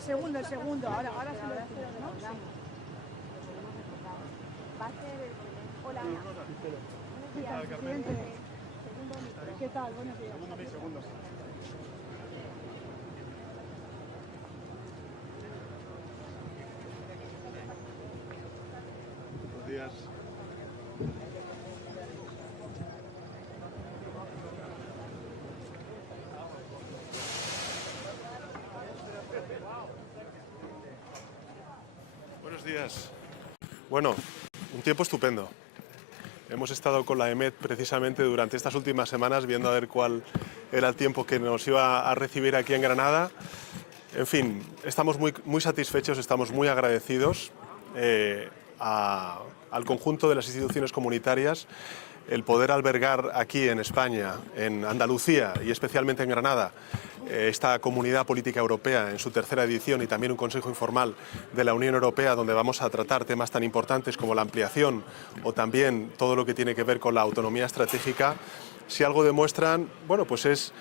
El segundo, ahora sí lo decimos, ¿no? Sí. Va a ser el primer. Hola. ¿Qué tal, presidente? ¿Qué tal? Buenos días. Segundo. Buenos días. Buenos días. Bueno, un tiempo estupendo. Hemos estado con la EMET precisamente durante estas últimas semanas viendo a ver cuál era el tiempo que nos iba a recibir aquí en Granada. En fin, estamos muy satisfechos, estamos muy agradecidos al conjunto de las instituciones comunitarias el poder albergar aquí en España, en Andalucía y especialmente en Granada, esta Comunidad Política Europea en su tercera edición y también un Consejo informal de la Unión Europea donde vamos a tratar temas tan importantes como la ampliación o también todo lo que tiene que ver con la autonomía estratégica. Si algo demuestran, bueno, pues es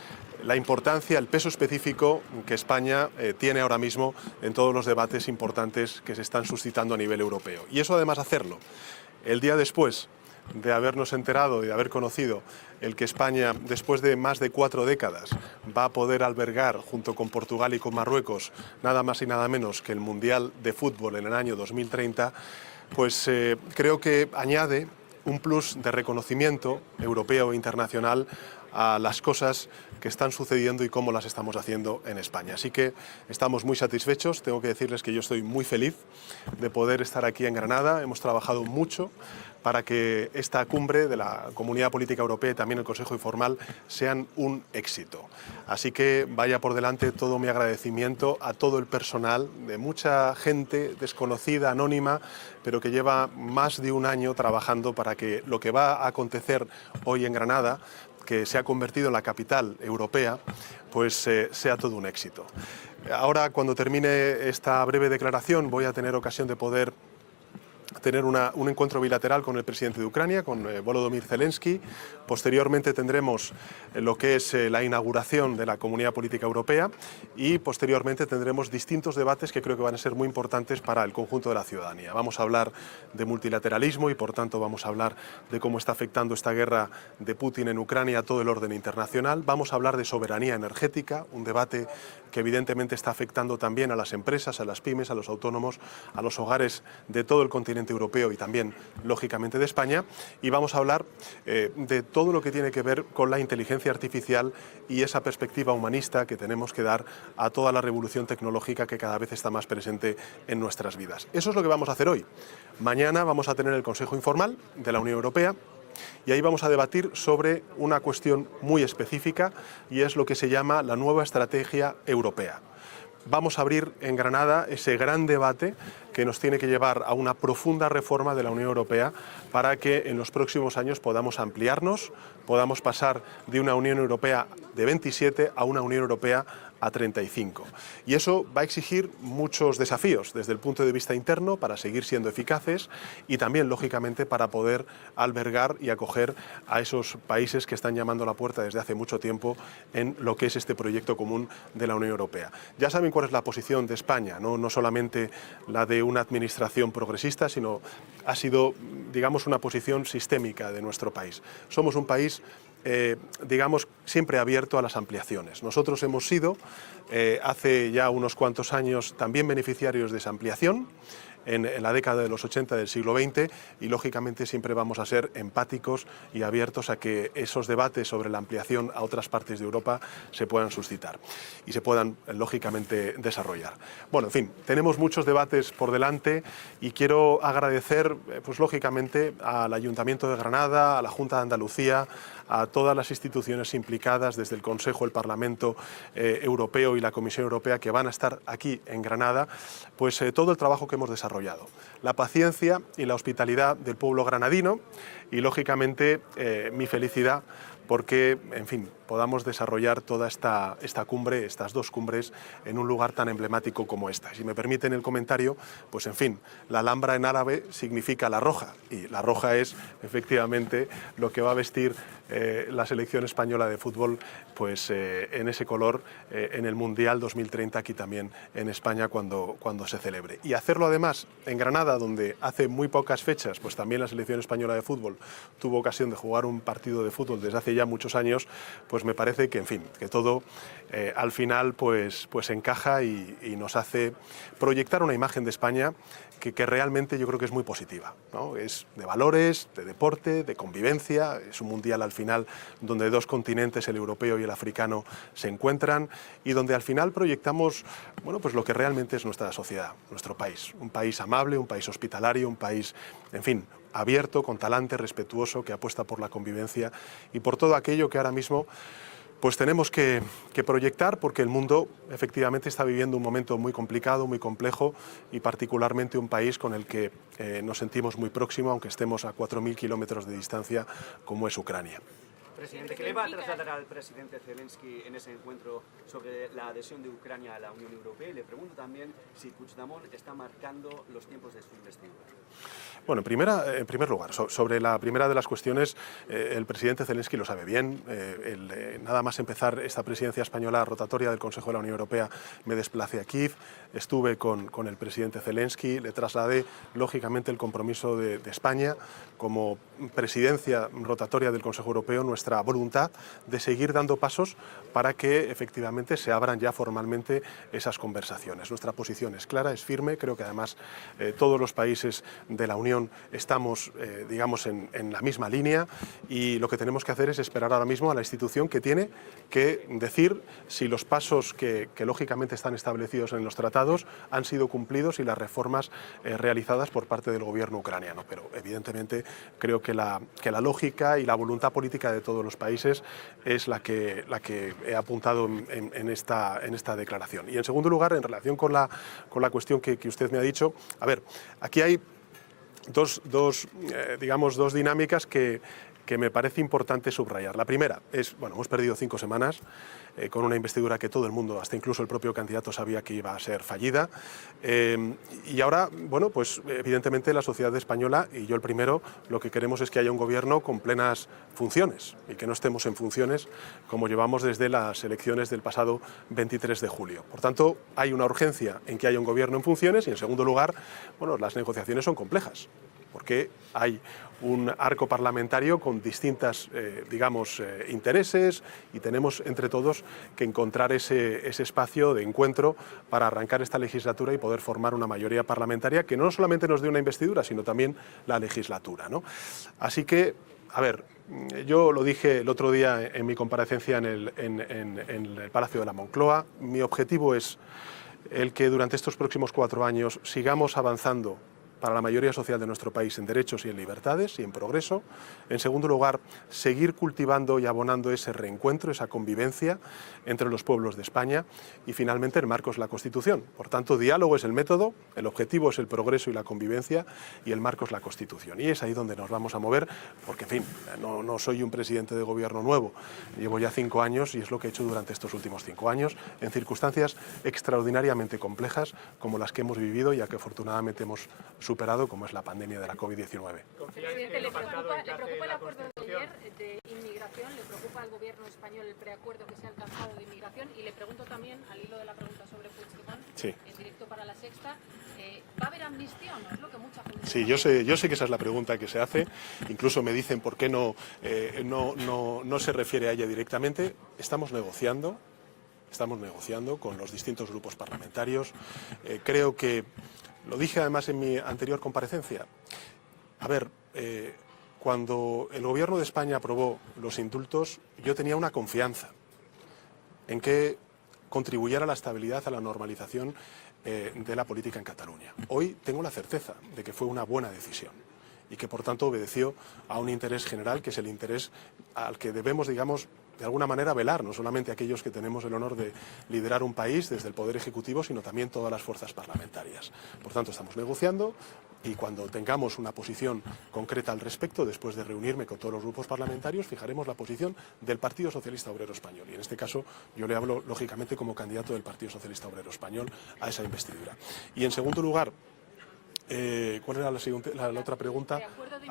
la importancia, el peso específico que España tiene ahora mismo en todos los debates importantes que se están suscitando a nivel europeo. Y eso además hacerlo el día después de habernos enterado y de haber conocido el que España, después de más de 4 décadas, va a poder albergar, junto con Portugal y con Marruecos, nada más y nada menos que el Mundial de Fútbol en el año 2030, pues creo que añade un plus de reconocimiento europeo e internacional a las cosas que están sucediendo y cómo las estamos haciendo en España. Así que estamos muy satisfechos, tengo que decirles que yo estoy muy feliz de poder estar aquí en Granada, hemos trabajado mucho para que esta cumbre de la Comunidad Política Europea y también el Consejo informal sean un éxito. Así que vaya por delante todo mi agradecimiento a todo el personal, de mucha gente desconocida, anónima, pero que lleva más de un año trabajando para que lo que va a acontecer hoy en Granada, que se ha convertido en la capital europea, pues sea todo un éxito. Ahora, cuando termine esta breve declaración, voy a tener ocasión de poder tener un encuentro bilateral con el presidente de Ucrania, con Volodymyr Zelensky. Posteriormente tendremos lo que es la inauguración de la Comunidad Política Europea y posteriormente tendremos distintos debates que creo que van a ser muy importantes para el conjunto de la ciudadanía. Vamos a hablar de multilateralismo y por tanto vamos a hablar de cómo está afectando esta guerra de Putin en Ucrania a todo el orden internacional. Vamos a hablar de soberanía energética, un debate que evidentemente está afectando también a las empresas, a las pymes, a los autónomos, a los hogares de todo el continente europeo y también, lógicamente, de España. Y vamos a hablar de todo lo que tiene que ver con la inteligencia artificial y esa perspectiva humanista que tenemos que dar a toda la revolución tecnológica que cada vez está más presente en nuestras vidas. Eso es lo que vamos a hacer hoy. Mañana vamos a tener el Consejo Informal de la Unión Europea y ahí vamos a debatir sobre una cuestión muy específica y es lo que se llama la nueva estrategia europea. Vamos a abrir en Granada ese gran debate que nos tiene que llevar a una profunda reforma de la Unión Europea para que en los próximos años podamos ampliarnos, podamos pasar de una Unión Europea de 27 a una Unión Europea a 35. Y eso va a exigir muchos desafíos desde el punto de vista interno para seguir siendo eficaces y también, lógicamente, para poder albergar y acoger a esos países que están llamando a la puerta desde hace mucho tiempo en lo que es este proyecto común de la Unión Europea. Ya saben cuál es la posición de España, no solamente la de una administración progresista, sino ha sido, digamos, una posición sistémica de nuestro país. Somos un país digamos, siempre abierto a las ampliaciones. Nosotros hemos sido, hace ya unos cuantos años, también beneficiarios de esa ampliación, en la década de los 80 del siglo XX y, lógicamente, siempre vamos a ser empáticos y abiertos a que esos debates sobre la ampliación a otras partes de Europa se puedan suscitar y se puedan, lógicamente, desarrollar. Bueno, en fin, tenemos muchos debates por delante y quiero agradecer, pues lógicamente, al Ayuntamiento de Granada, a la Junta de Andalucía, a todas las instituciones implicadas, desde el Consejo, el Parlamento Europeo y la Comisión Europea, que van a estar aquí en Granada, pues todo el trabajo que hemos desarrollado. La paciencia y la hospitalidad del pueblo granadino y, lógicamente, mi felicidad porque, en fin, podamos desarrollar toda esta cumbre, estas dos cumbres, en un lugar tan emblemático como esta. Si me permiten el comentario, pues en fin, la Alhambra en árabe significa la roja, y la roja es efectivamente lo que va a vestir la selección española de fútbol, pues en ese color en el Mundial 2030 aquí también en España cuando se celebre. Y hacerlo además en Granada, donde hace muy pocas fechas pues también la selección española de fútbol tuvo ocasión de jugar un partido de fútbol desde hace ya muchos años, pues me parece que, en fin, que todo al final pues encaja y nos hace proyectar una imagen de España que realmente yo creo que es muy positiva, ¿no? Es de valores, de deporte, de convivencia, es un mundial al final donde dos continentes, el europeo y el africano, se encuentran y donde al final proyectamos, bueno, pues lo que realmente es nuestra sociedad, nuestro país. Un país amable, un país hospitalario, un país, en fin, abierto, con talante, respetuoso, que apuesta por la convivencia y por todo aquello que ahora mismo pues tenemos que proyectar, porque el mundo efectivamente está viviendo un momento muy complicado, muy complejo, y particularmente un país con el que nos sentimos muy próximo, aunque estemos a 4.000 kilómetros de distancia, como es Ucrania. Presidente, ¿qué le va a trasladar al presidente Zelensky en ese encuentro sobre la adhesión de Ucrania a la Unión Europea? Y le pregunto también si Puigdemont está marcando los tiempos de su investidura. Bueno, en primer lugar, sobre la primera de las cuestiones, el presidente Zelensky lo sabe bien. Nada más empezar esta presidencia española rotatoria del Consejo de la Unión Europea, me desplacé a Kiev, estuve con el presidente Zelensky, le trasladé lógicamente el compromiso de España como presidencia rotatoria del Consejo Europeo, nuestra voluntad de seguir dando pasos para que efectivamente se abran ya formalmente esas conversaciones. Nuestra posición es clara, es firme, creo que además todos los países de la Unión estamos, digamos, en la misma línea, y lo que tenemos que hacer es esperar ahora mismo a la institución que tiene que decir si los pasos que lógicamente están establecidos en los tratados han sido cumplidos y las reformas realizadas por parte del gobierno ucraniano. Pero evidentemente creo que la lógica y la voluntad política de todos los países es la que he apuntado en esta declaración. Y en segundo lugar, en relación con la cuestión que usted me ha dicho, a ver, aquí hay dos dinámicas que me parece importante subrayar. La primera es, bueno, hemos perdido 5 semanas con una investidura que todo el mundo, hasta incluso el propio candidato, sabía que iba a ser fallida. Y ahora, bueno, pues evidentemente la sociedad española, y yo el primero, lo que queremos es que haya un gobierno con plenas funciones y que no estemos en funciones como llevamos desde las elecciones del pasado 23 de julio. Por tanto, hay una urgencia en que haya un gobierno en funciones y, en segundo lugar, bueno, las negociaciones son complejas, porque hay un arco parlamentario con distintas, intereses, y tenemos entre todos que encontrar ese espacio de encuentro para arrancar esta legislatura y poder formar una mayoría parlamentaria que no solamente nos dé una investidura, sino también la legislatura, ¿no? Así que, a ver, yo lo dije el otro día en mi comparecencia en el Palacio de la Moncloa, mi objetivo es el que durante estos próximos 4 años sigamos avanzando para la mayoría social de nuestro país en derechos y en libertades y en progreso. En segundo lugar, seguir cultivando y abonando ese reencuentro, esa convivencia entre los pueblos de España. Y finalmente, el marco es la Constitución. Por tanto, diálogo es el método, el objetivo es el progreso y la convivencia, y el marco es la Constitución. Y es ahí donde nos vamos a mover, porque, en fin, no soy un presidente de gobierno nuevo. Llevo ya 5 años y es lo que he hecho durante estos últimos 5 años, en circunstancias extraordinariamente complejas como las que hemos vivido y a que afortunadamente hemos superado, como es la pandemia de la COVID-19. Presidente, ¿le preocupa el acuerdo de ayer de inmigración? ¿Le preocupa al gobierno español el preacuerdo que se ha alcanzado de inmigración? Y le pregunto también, al hilo de la pregunta sobre Puigdemont, sí, en directo para La Sexta, ¿va a haber amnistía o no? Es lo que mucha gente... Sí, yo sé que esa es la pregunta que se hace. Incluso me dicen por qué no se refiere a ella directamente. Estamos negociando con los distintos grupos parlamentarios. Creo que, lo dije además en mi anterior comparecencia, a ver, cuando el Gobierno de España aprobó los indultos, yo tenía una confianza en que contribuyera a la estabilidad, a la normalización de la política en Cataluña. Hoy tengo la certeza de que fue una buena decisión y que, por tanto, obedeció a un interés general, que es el interés al que debemos, digamos, de alguna manera velar, no solamente aquellos que tenemos el honor de liderar un país desde el Poder Ejecutivo, sino también todas las fuerzas parlamentarias. Por tanto, estamos negociando. Y cuando tengamos una posición concreta al respecto, después de reunirme con todos los grupos parlamentarios, fijaremos la posición del Partido Socialista Obrero Español. Y en este caso yo le hablo, lógicamente, como candidato del Partido Socialista Obrero Español a esa investidura. Y en segundo lugar, ¿cuál era la otra pregunta?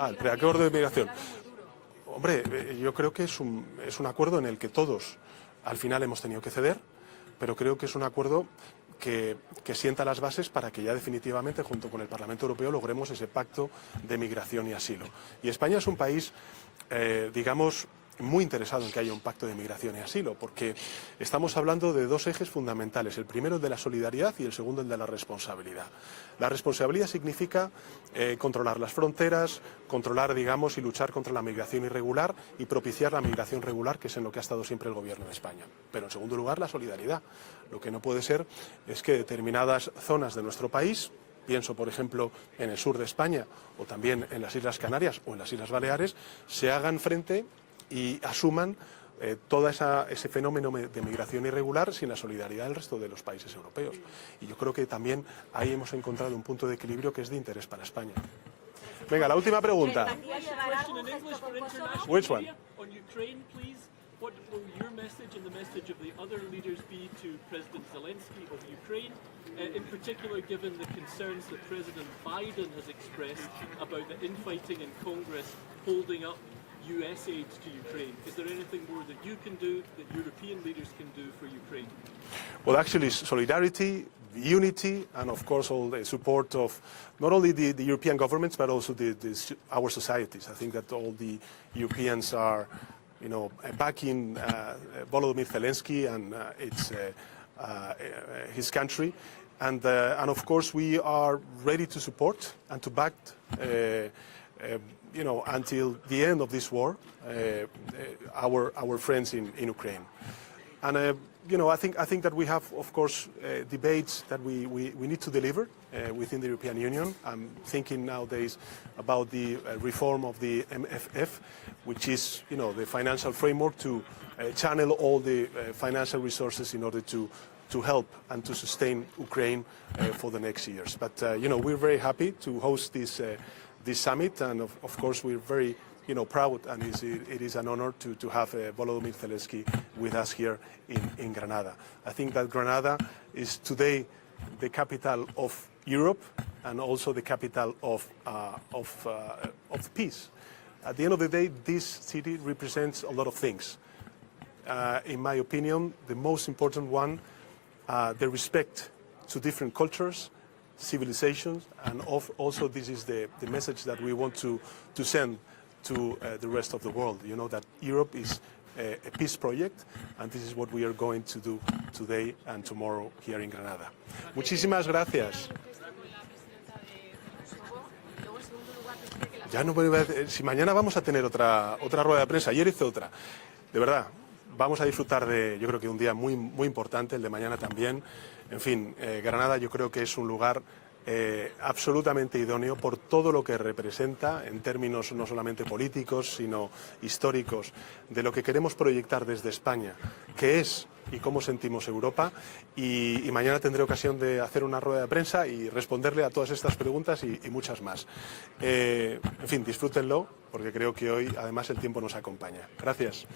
El preacuerdo de migración. Hombre, yo creo que es un acuerdo en el que todos al final hemos tenido que ceder, pero creo que es un acuerdo que sienta las bases para que ya definitivamente, junto con el Parlamento Europeo, logremos ese pacto de migración y asilo. Y España es un país, digamos, muy interesado en que haya un pacto de migración y asilo, porque estamos hablando de dos ejes fundamentales, el primero el de la solidaridad y el segundo el de la responsabilidad. La responsabilidad significa controlar las fronteras, controlar, digamos, y luchar contra la migración irregular y propiciar la migración regular, que es en lo que ha estado siempre el Gobierno de España. Pero en segundo lugar, la solidaridad. Lo que no puede ser es que determinadas zonas de nuestro país, pienso, por ejemplo, en el sur de España o también en las Islas Canarias o en las Islas Baleares, se hagan frente y asuman todo ese fenómeno de migración irregular sin la solidaridad del resto de los países europeos. Y yo creo que también ahí hemos encontrado un punto de equilibrio que es de interés para España. Venga, la última pregunta. Which one? What will your message and the message of the other leaders be to President Zelensky of Ukraine, in particular given the concerns that President Biden has expressed about the infighting in Congress holding up US aid to Ukraine? Is there anything more that you can do, that European leaders can do for Ukraine? Well, actually, solidarity, unity, and of course all the support of not only the European governments, but also our societies. I think that all the Europeans are backing Volodymyr Zelensky and his country, and of course we are ready to support and to back, until the end of this war, our friends in Ukraine. And I think that we have, of course, debates that we need to deliver within the European Union. I'm thinking nowadays about the reform of the MFF, which is, the financial framework to channel all the financial resources in order to help and to sustain Ukraine for the next years. But we're very happy to host this summit, and of course we're very proud, and it is an honor to have Volodymyr Zelensky with us here in Granada. I think that Granada is today the capital of Europe and also the capital of peace. At the end of the day, this city represents a lot of things. In my opinion, the most important one, the respect to different cultures, civilizations, and also this is the message that we want to send to the rest of the world. That Europe is a peace project, and this is what we are going to do today and tomorrow here in Granada. Muchísimas gracias. Ya no voy a decir, si mañana vamos a tener otra rueda de prensa, ayer hice otra. De verdad, vamos a disfrutar de, yo creo que un día muy, muy importante, el de mañana también. En fin, Granada yo creo que es un lugar absolutamente idóneo por todo lo que representa en términos no solamente políticos, sino históricos, de lo que queremos proyectar desde España, que es y cómo sentimos Europa. Y mañana tendré ocasión de hacer una rueda de prensa y responderle a todas estas preguntas y muchas más. En fin, disfrútenlo, porque creo que hoy además el tiempo nos acompaña. Gracias.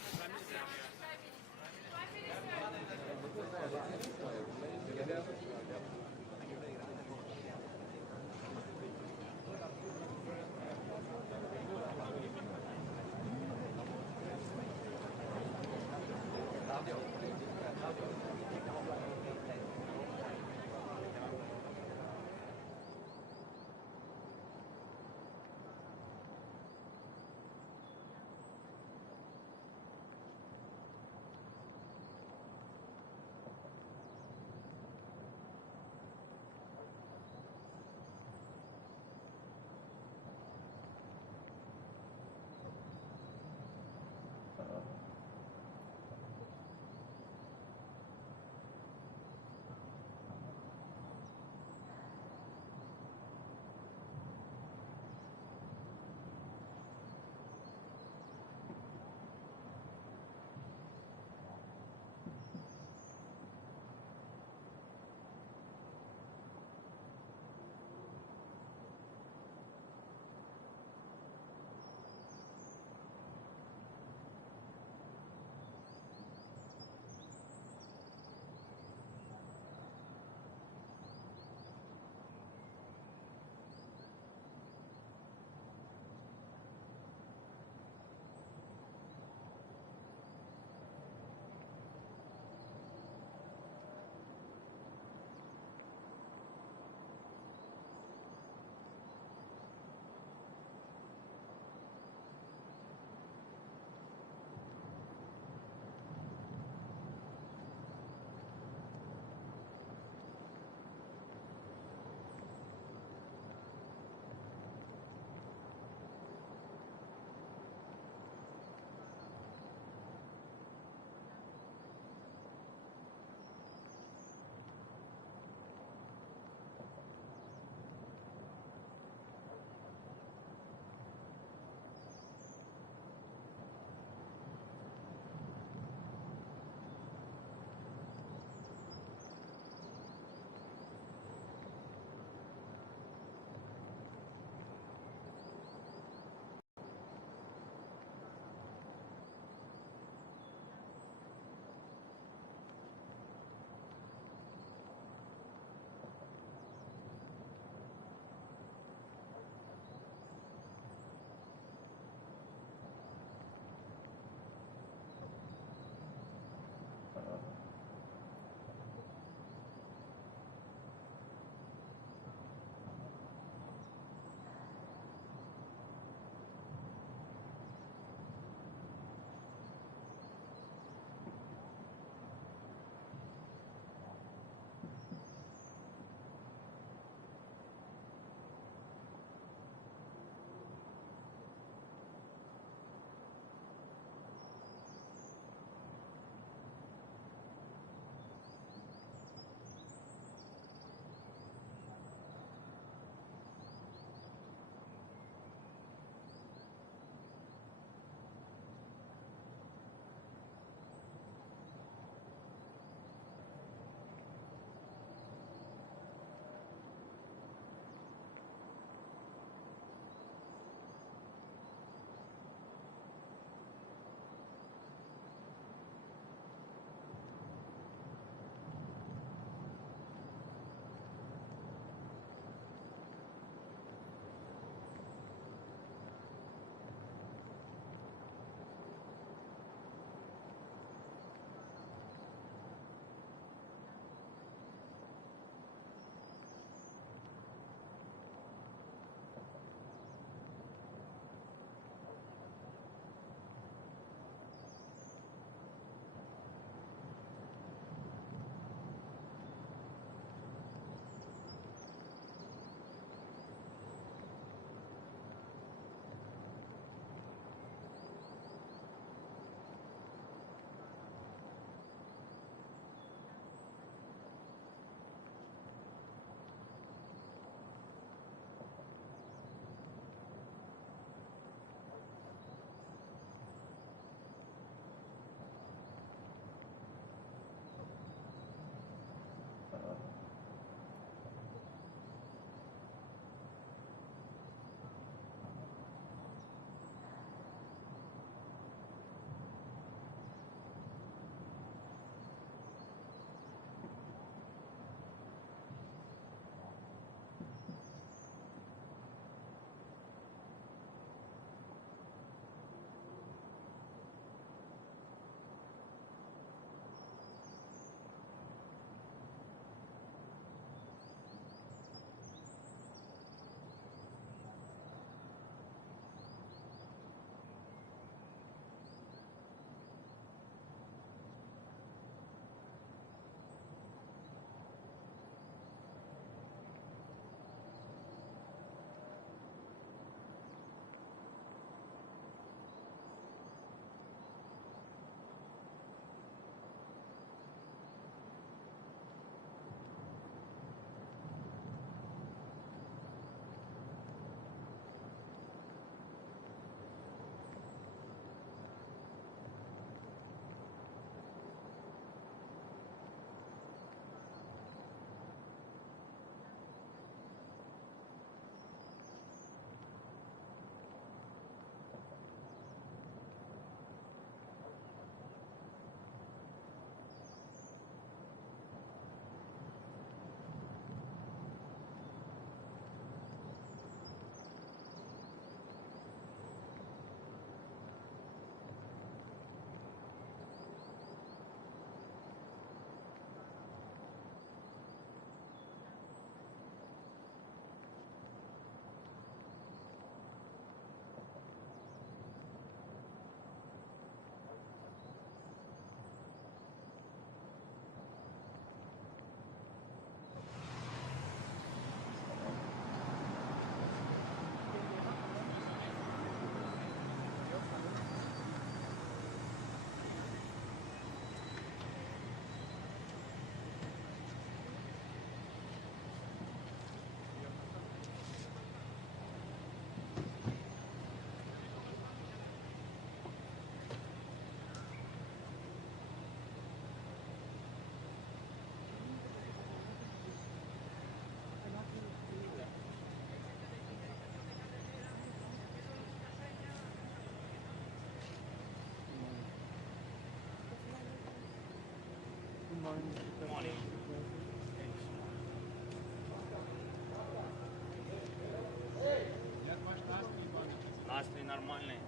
Настрій нормальний.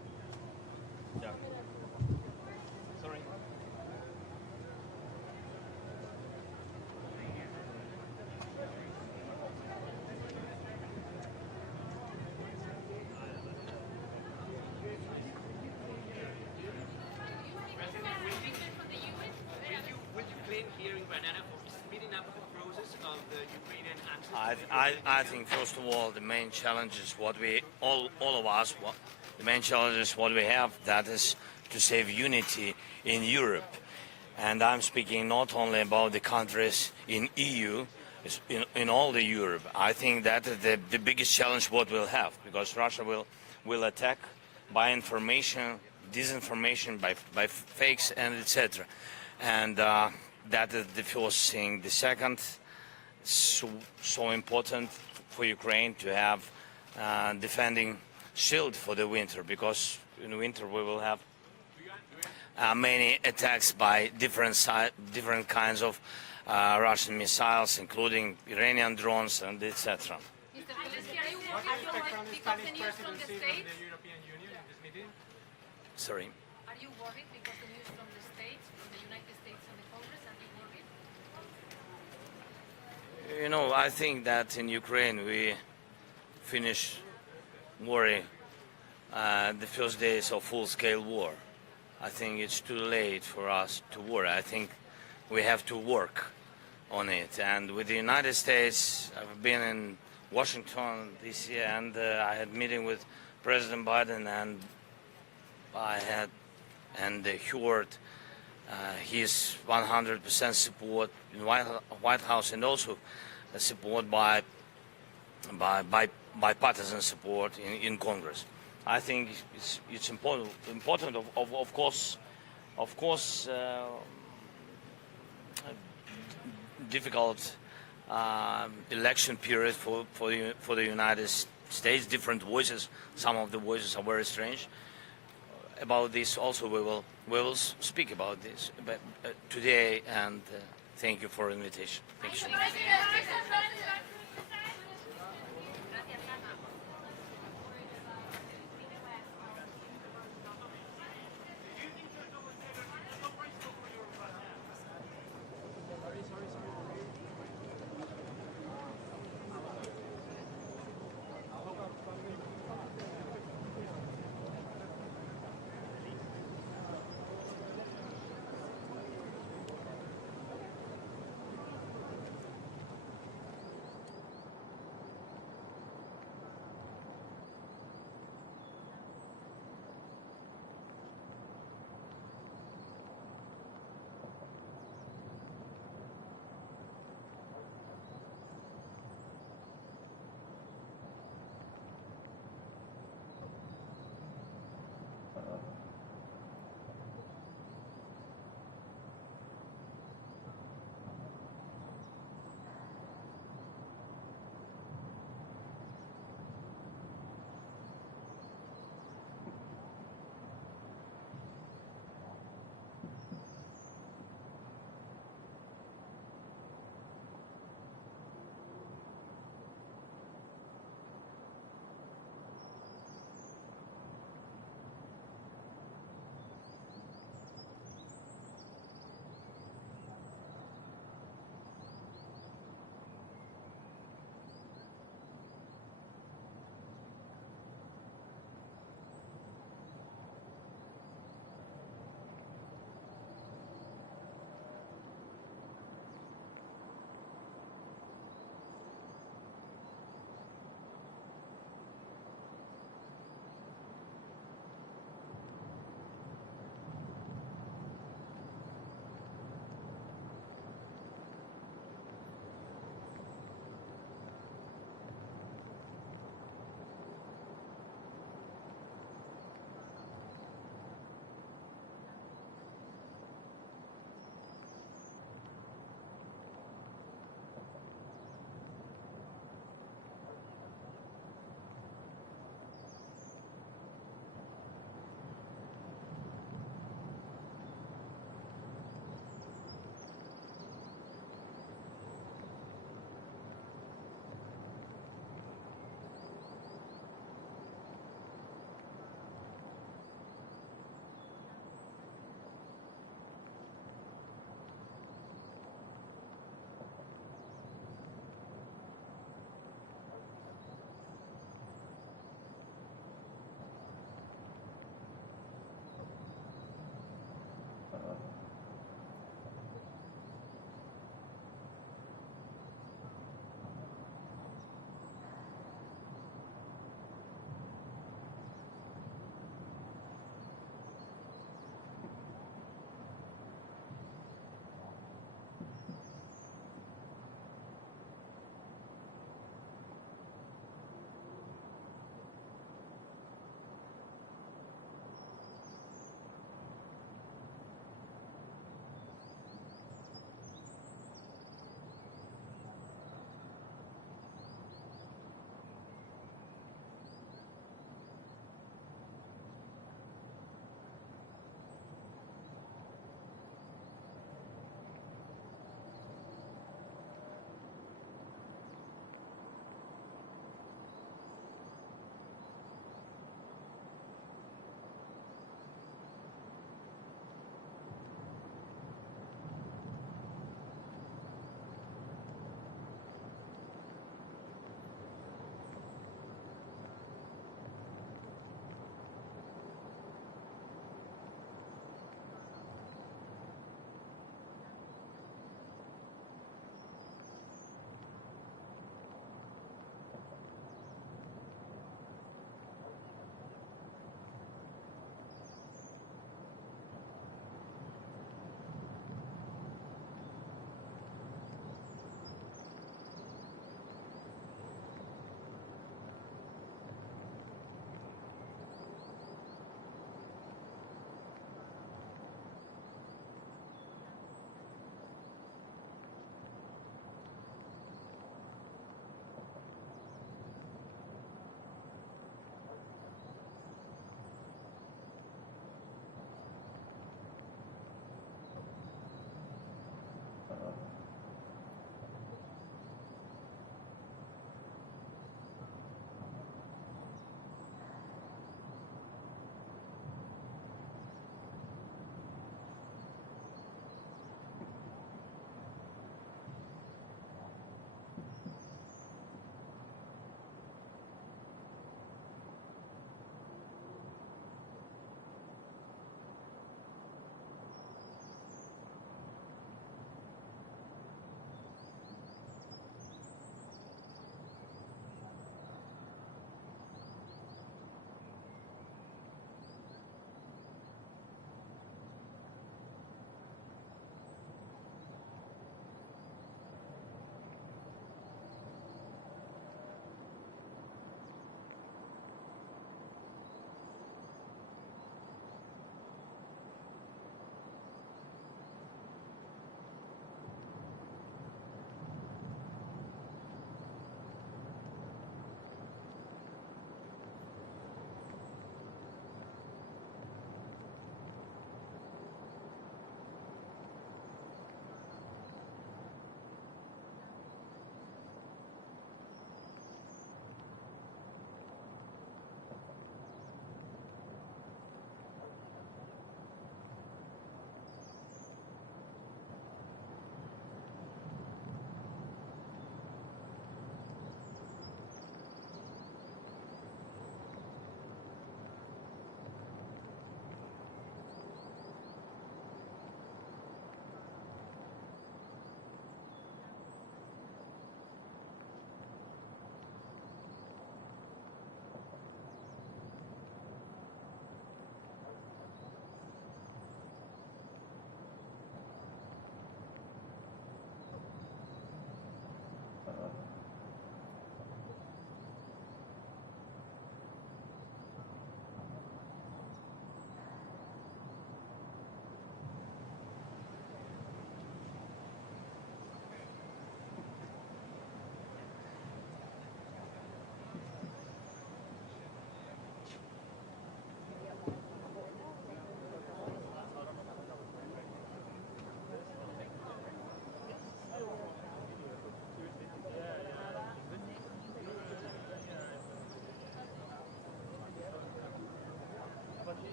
Дякую. Sorry. Will you claim here in Granada for speeding up the process of the Ukrainian answer? I think first of all the main challenge is what we all of us the main challenge is what we have, that is to save unity in Europe. And I'm speaking not only about the countries in EU, in all the Europe. I think that the biggest challenge what we'll have, because Russia will attack by information, disinformation, by fakes and etc. And that is the first thing. The second, so important for Ukraine to have defending shield for the winter, because in winter we will have many attacks by different kinds of Russian missiles, including Iranian drones and etc. Mr. Zelensky, are you worried because the news from the States? Sorry. Are you worried because the news from the States, from the United States and the Congress, are you worried? You know, I think that in Ukraine we finished worry the first days of full-scale war. I think it's too late for us to worry. I think we have to work on it. And with the United States, I've been in Washington this year, and I had a meeting with President Biden, and I had heard his 100% support in White House, and also support by bipartisan support in Congress. I think it's important of course difficult election period for the United States. Different voices, some of the voices are very strange. About this also we will speak about this today, and thank you for the invitation. Thank you.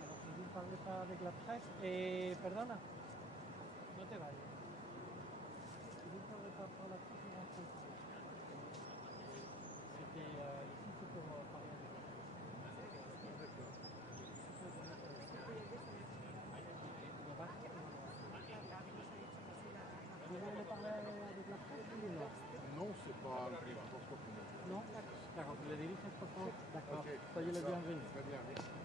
Alors, si vous ne parlez pas avec la presse, et pardonne, no te vayas. Si vous ne parlez pas par la presse, on rentre ici. C'était ici, c'est pour parler avec la presse. Vous voulez parler avec la presse ou non? Non, c'est pas le transport pour moi. Non? D'accord, vous le dirigez pour ça? D'accord, soyez le bienvenu. Très bien, merci.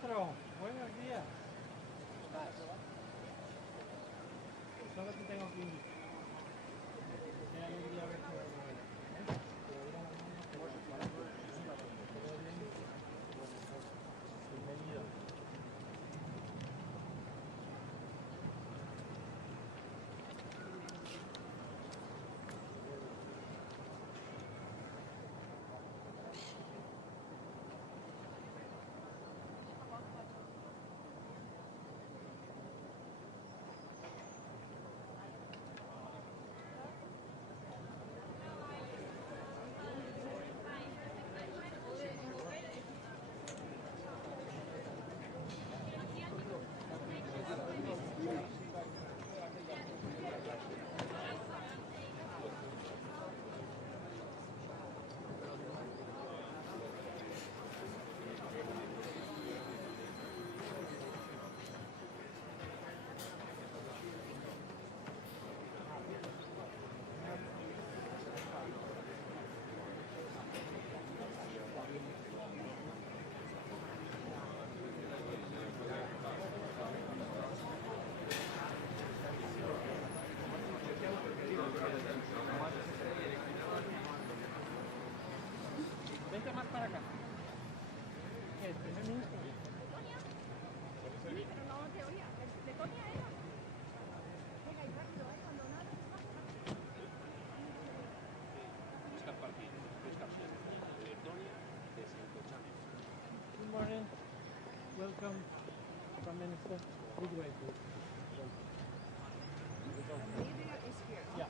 Ministro, buenos días. Solo te tengo que invitar. Qué alegría verte de nuevo. Bienvenido. Vente más para acá. El primer ministro. Good morning. Welcome, Prime Minister. Good way, please. Yeah.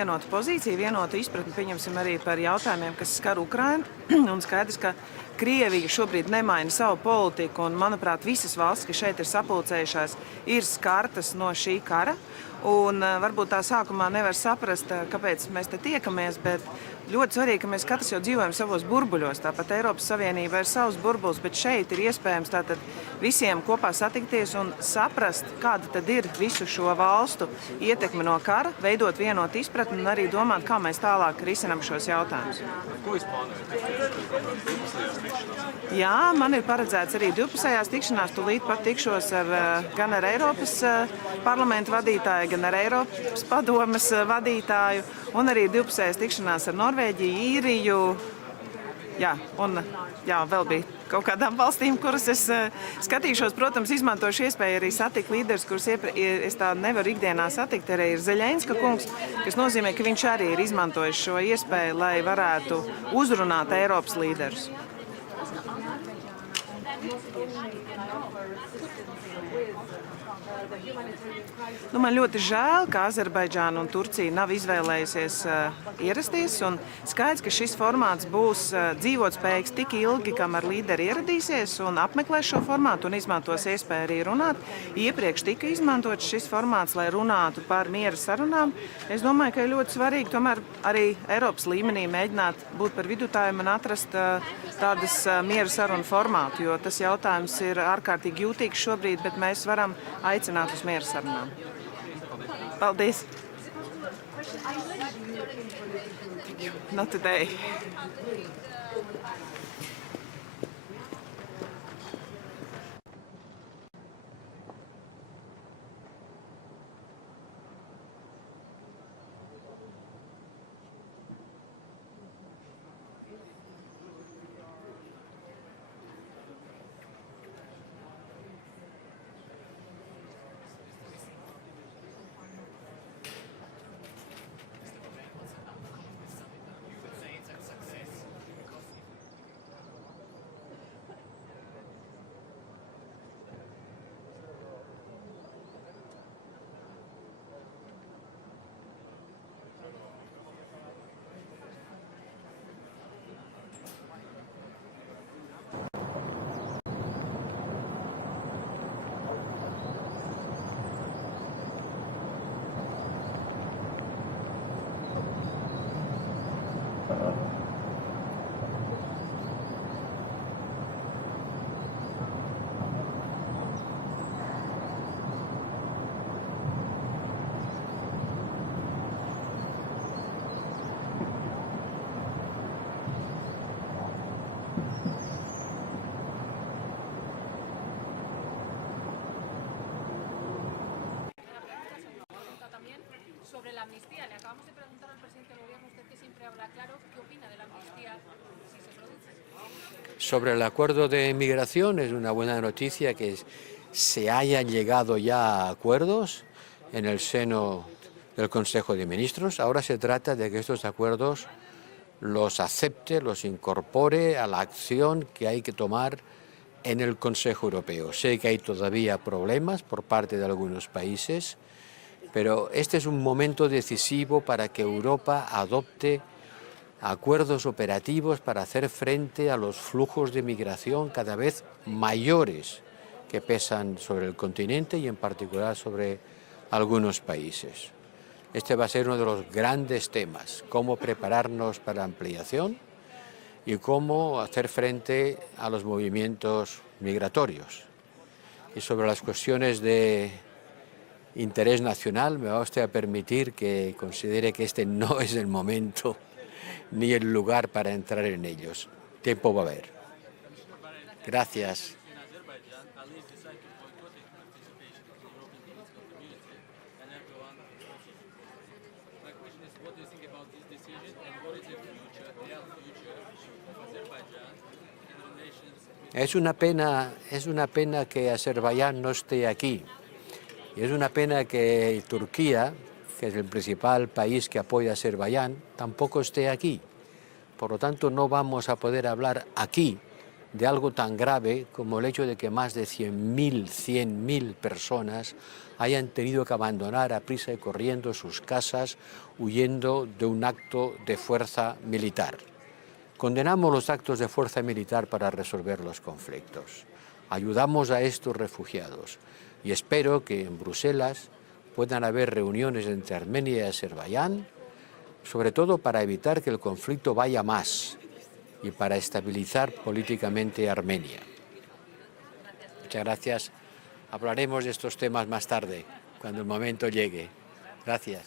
Vienota pozīcija, vienota izpratne, pieņemsim arī par jautājumiem, kas skar Ukrainu. Un skaidrs, ka Krievija šobrīd nemaina savu politiku, un, manuprāt, visas valstis, kas šeit ir sapulcējušās, ir skartas no šī kara. Un varbūt tā sākumā nevar saprast, kāpēc mēs te tiekamies, bet ļoti svarīgi, ka mēs katrs jau dzīvojam savos burbuļos. Tāpat Eiropas Savienība ir savs burbulis, bet šeit ir iespējams tātad visiem kopā satikties un saprast, kāda tad ir visu šo valstu ietekme no kara, veidot vienotu izpratni un arī domāt, kā mēs tālāk risinām šos jautājumus. Ko jūs plānojat? Jā, man ir paredzēts arī divpusējās tikšanās. Tūlīt pat tikšos gan ar Eiropas parlamentu vadītāju, gan ar Eiropas padomes vadītāju, un arī divpusējās tikšanās ar Norvēģiju, Īriju. Jā, un vēl bija kaut kādām valstīm, kuras es skatīšos. Protams, izmantošu iespēju arī satikt līderus, kurus es tā nevaru ikdienā satikt. Arī ir Zeļenska kungs, kas nozīmē, ka viņš arī ir izmantojis šo iespēju, lai varētu uzrunāt Eiropas līderus. Man ļoti žēl, ka Azerbaidžāna un Turcija nav izvēlējusies ierasties, un skaidrs, ka šis formāts būs dzīvotspējīgs tik ilgi, kamēr līderi ieradīsies un apmeklēs šo formātu un izmantos iespēju arī runāt. Iepriekš tika izmantots šis formāts, lai runātu par miera sarunām. Es domāju, ka ir ļoti svarīgi tomēr arī Eiropas līmenī mēģināt būt par vidutājiem un atrast tādas miera sarunu formātu, jo tas jautājums ir ārkārtīgi jūtīgs šobrīd, bet mēs varam aicināt uz miera sarunām. Paldies! Not today. Sobre la amnistía, le acabamos de preguntar al presidente del Gobierno, usted que siempre habla claro, ¿qué opina de la amnistía si se produce? Sobre el acuerdo de migración, es una buena noticia que se hayan llegado ya a acuerdos en el seno del Consejo de Ministros. Ahora se trata de que estos acuerdos los acepte, los incorpore a la acción que hay que tomar en el Consejo Europeo. Sé que hay todavía problemas por parte de algunos países, pero este es un momento decisivo para que Europa adopte acuerdos operativos para hacer frente a los flujos de migración cada vez mayores que pesan sobre el continente y en particular sobre algunos países. Este va a ser uno de los grandes temas, cómo prepararnos para la ampliación y cómo hacer frente a los movimientos migratorios. Y sobre las cuestiones de interés nacional, me va usted a permitir que considere que este no es el momento ni el lugar para entrar en ellos. Tiempo va a haber. Gracias. Es una pena que Azerbaiyán no esté aquí. Y es una pena que Turquía, que es el principal país que apoya a Azerbaiyán, tampoco esté aquí. Por lo tanto, no vamos a poder hablar aquí de algo tan grave como el hecho de que más de 100.000 personas hayan tenido que abandonar a prisa y corriendo sus casas, huyendo de un acto de fuerza militar. Condenamos los actos de fuerza militar para resolver los conflictos. Ayudamos a estos refugiados. Y espero que en Bruselas puedan haber reuniones entre Armenia y Azerbaiyán, sobre todo para evitar que el conflicto vaya más y para estabilizar políticamente Armenia. Muchas gracias. Hablaremos de estos temas más tarde, cuando el momento llegue. Gracias.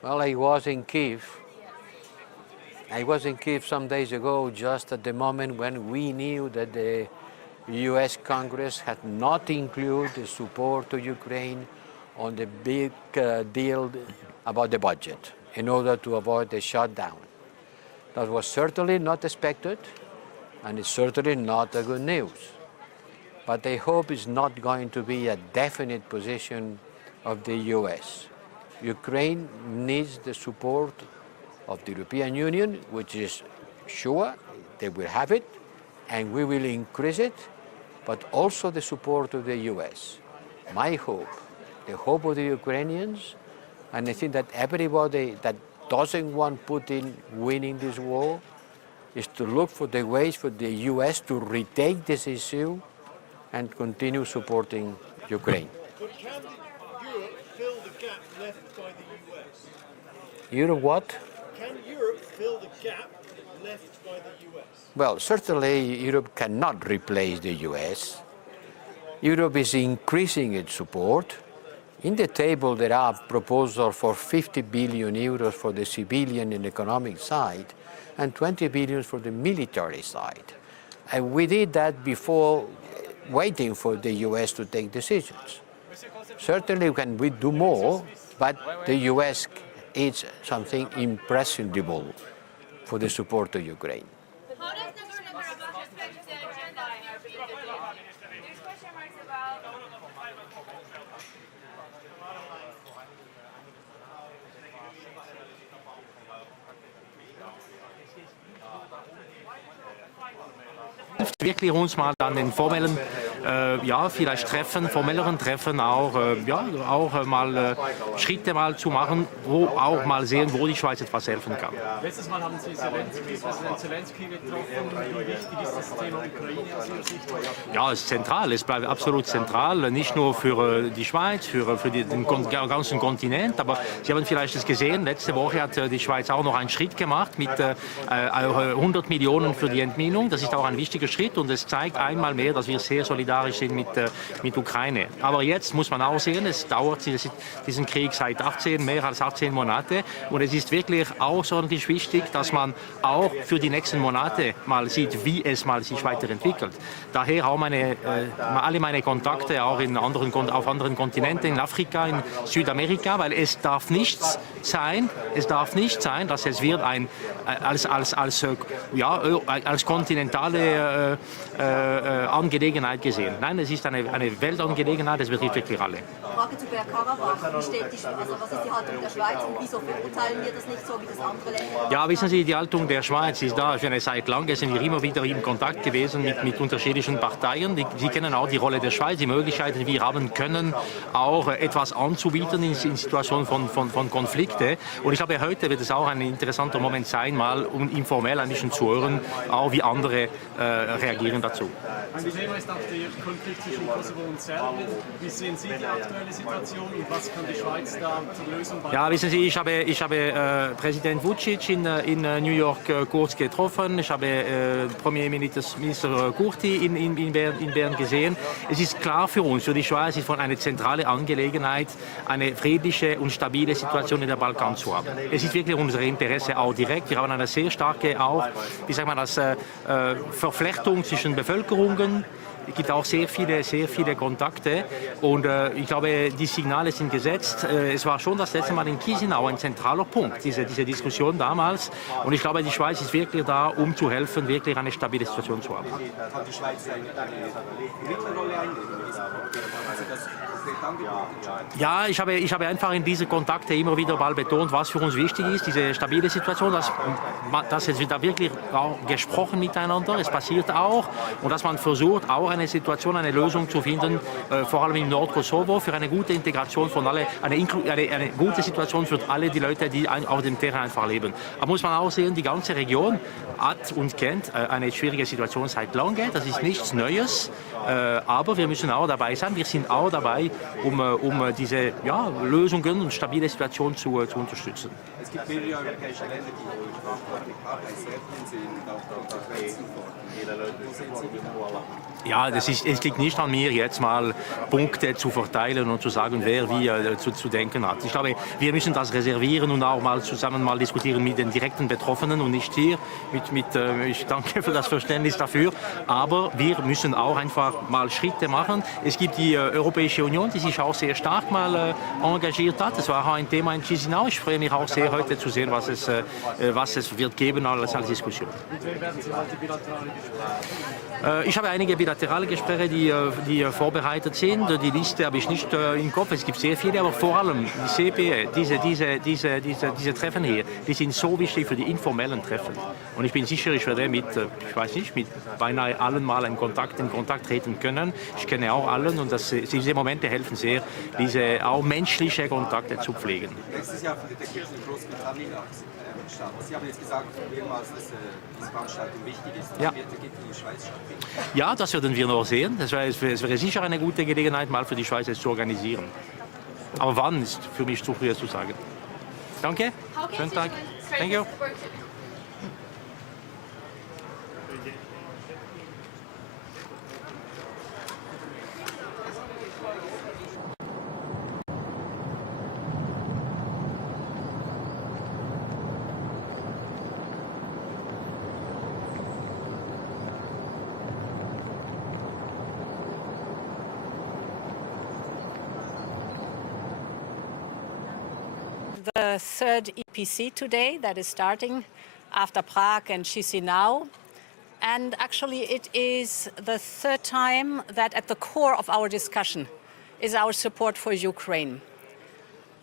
Well, I was in Kyiv. I was in Kyiv some days ago, just at the moment when we knew that the US Congress had not included the support to Ukraine on the big deal about the budget in order to avoid the shutdown. That was certainly not expected, and it's certainly not a good news. But I hope it's not going to be a definite position of the US. Ukraine needs the support of the European Union, which is sure they will have it, and we will increase it, but also the support of the US. My hope, the hope of the Ukrainians, and I think that everybody that doesn't want Putin winning this war, is to look for the ways for the US to retake this issue and continue supporting Ukraine. But can Europe fill the gap left by the US? Europe what? Can Europe fill the gap left by the US? Well, certainly Europe cannot replace the US. Europe is increasing its support. In the table there are proposals for 50 billion euros for the civilian and economic side and 20 billion for the military side. And we did that before waiting for the US to take decisions. Certainly we do more, but the US is something imprescindible for the support of Ukraine. How does Nagorno-Karabakh affect the agenda of the European Union? There's question marks about... Wir erklären uns mal dann den formellen ja, vielleicht Treffen, formelleren Treffen auch, auch mal Schritte mal zu machen, wo auch mal sehen, wo die Schweiz etwas helfen kann. Letztes Mal haben Sie Präsident Zelensky getroffen. Wie wichtig ist das Thema Ukraine aus Ihrer Sicht? Ja, es ist zentral, es bleibt absolut zentral, nicht nur für die Schweiz, für den ganzen Kontinent, aber Sie haben vielleicht es gesehen, letzte Woche hat die Schweiz auch noch einen Schritt gemacht mit 100 Millionen für die Entminung. Das ist auch ein wichtiger Schritt und es zeigt einmal mehr, dass wir sehr solidarisch sind mit Ukraine. Aber jetzt muss man auch sehen, es dauert diesen Krieg seit mehr als 18 Monate und es ist wirklich außerordentlich wichtig, dass man auch für die nächsten Monate mal sieht, wie es mal sich weiterentwickelt. Daher auch alle meine Kontakte auch auf anderen Kontinenten, in Afrika, in Südamerika, weil es darf nicht sein, dass es wird als kontinentale Angelegenheit gesehen. Nein, es ist eine Weltangelegenheit, es betrifft wirklich alle. Frage zu Bergkarabach. Was ist die Haltung der Schweiz und wieso verurteilen wir das nicht so, wie das andere Länder? Ja, wissen Sie, die Haltung der Schweiz ist da schon seit langem. Sind wir immer wieder in Kontakt gewesen mit unterschiedlichen Parteien. Sie kennen auch die Rolle der Schweiz, die Möglichkeiten, die wir haben können, auch etwas anzubieten in Situationen von Konflikten. Und ich glaube, heute wird es auch ein interessanter Moment sein, mal informell ein bisschen zu hören, auch wie andere reagieren dazu. Ein Thema ist auch der Konflikt zwischen Kosovo und Serbien. Wie sehen Sie die aktuelle Situation und was kann die Schweiz da zur Lösung beitragen? Ja, wissen Sie, ich habe Präsident Vučić in New York kurz getroffen. Ich habe Premierminister Kurti in Bern gesehen. Es ist klar für uns, für die Schweiz ist von einer zentralen Angelegenheit, eine friedliche und stabile Situation in der Balkan zu haben. Es ist wirklich unser Interesse auch direkt. Wir haben eine sehr starke Verflechtung zwischen Bevölkerungen. Es gibt auch sehr viele Kontakte und ich glaube, die Signale sind gesetzt. Es war schon das letzte Mal in Chisinau ein zentraler Punkt, diese Diskussion damals. Und ich glaube, die Schweiz ist wirklich da, um zu helfen, wirklich eine stabile Situation zu haben. Kann die Schweiz eine Mittelrolle einnehmen? Ja, ich habe einfach in diese Kontakte immer wieder mal betont, was für uns wichtig ist, diese stabile Situation, dass es da wirklich auch gesprochen miteinander, es passiert auch und dass man versucht, auch eine Situation, eine Lösung zu finden, vor allem im Nordkosovo, für eine gute Integration von alle, eine gute Situation für alle die Leute, die auf dem Terrain einfach leben. Aber muss man auch sehen, die ganze Region hat und kennt eine schwierige Situation seit langem, das ist nichts Neues, aber wir müssen auch dabei sein, wir sind auch dabei, um diese Lösungen und stabile Situation zu unterstützen. Es gibt mehrere europäische Länder, die wohl verantwortlich bei Serbien sind und auch Grenzen Ja, es liegt nicht an mir, jetzt mal Punkte zu verteilen und zu sagen, wer wie zu denken hat. Ich glaube, wir müssen das reservieren und auch mal zusammen diskutieren mit den direkten Betroffenen und nicht hier. Ich danke für das Verständnis dafür. Aber wir müssen auch einfach mal Schritte machen. Es gibt die Europäische Union, die sich auch sehr stark mal engagiert hat. Das war auch ein Thema in Chisinau. Ich freue mich auch sehr, heute zu sehen, was es wird geben als Diskussion. Mit wem werden Sie heute bilaterale Gespräche? Ich habe einige bilaterale Gespräche, die vorbereitet sind. Die Liste habe ich nicht im Kopf. Es gibt sehr viele, aber vor allem die CPE, diese Treffen hier, die sind so wichtig für die informellen Treffen. Und ich bin sicher, ich werde mit beinahe allen mal in Kontakt treten können. Ich kenne auch allen und diese Momente helfen sehr, diese auch menschliche Kontakte zu pflegen. Nächstes Jahr findet der Gipfel in Großbritannien statt. Sie haben jetzt gesagt, mehrmals, dass diese Veranstaltung wichtig ist. Ja. Wird der Gipfel in der Schweiz stattfinden? Ja, das werden wir noch sehen. Es wäre sicher eine gute Gelegenheit, mal für die Schweiz es zu organisieren. Aber wann ist für mich zu früh zu sagen. Danke. Schönen Tag. Thank you. The third EPC today that is starting after Prague and Chisinau. And actually it is the third time that at the core of our discussion is our support for Ukraine.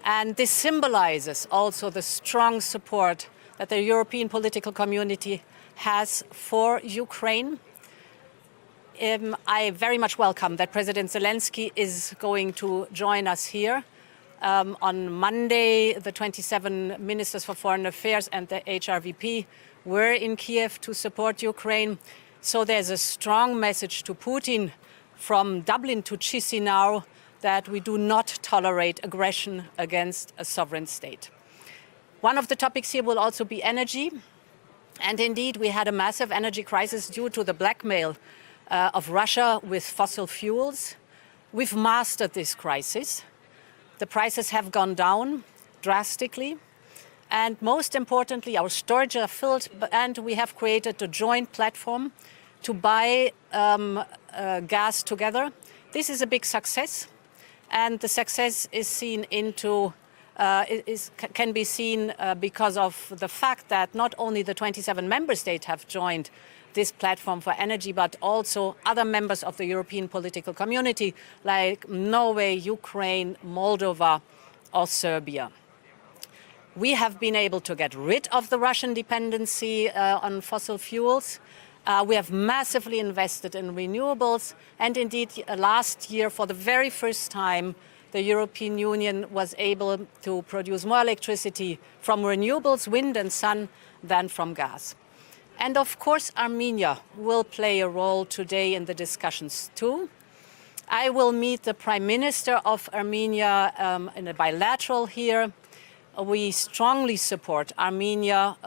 And this symbolizes also the strong support that the European political community has for Ukraine. I very much welcome that President Zelensky is going to join us here. On Monday, the 27 ministers for foreign affairs and the HRVP were in Kiev to support Ukraine. So there's a strong message to Putin from Dublin to Chisinau that we do not tolerate aggression against a sovereign state. One of the topics here will also be energy. And indeed, we had a massive energy crisis due to the blackmail of Russia with fossil fuels. We've mastered this crisis. The prices have gone down drastically. And most importantly, our storages are filled, and we have created a joint platform to buy gas together. This is a big success, and the success is seen can be seen because of the fact that not only the 27 member states have joined this platform for energy, but also other members of the European political community like Norway, Ukraine, Moldova, or Serbia. We have been able to get rid of the Russian dependency on fossil fuels. We have massively invested in renewables, and indeed last year, for the very first time, the European Union was able to produce more electricity from renewables, wind and sun, than from gas. And of course, Armenia will play a role today in the discussions too. I will meet the Prime Minister of Armenia in a bilateral here. We strongly support Armenia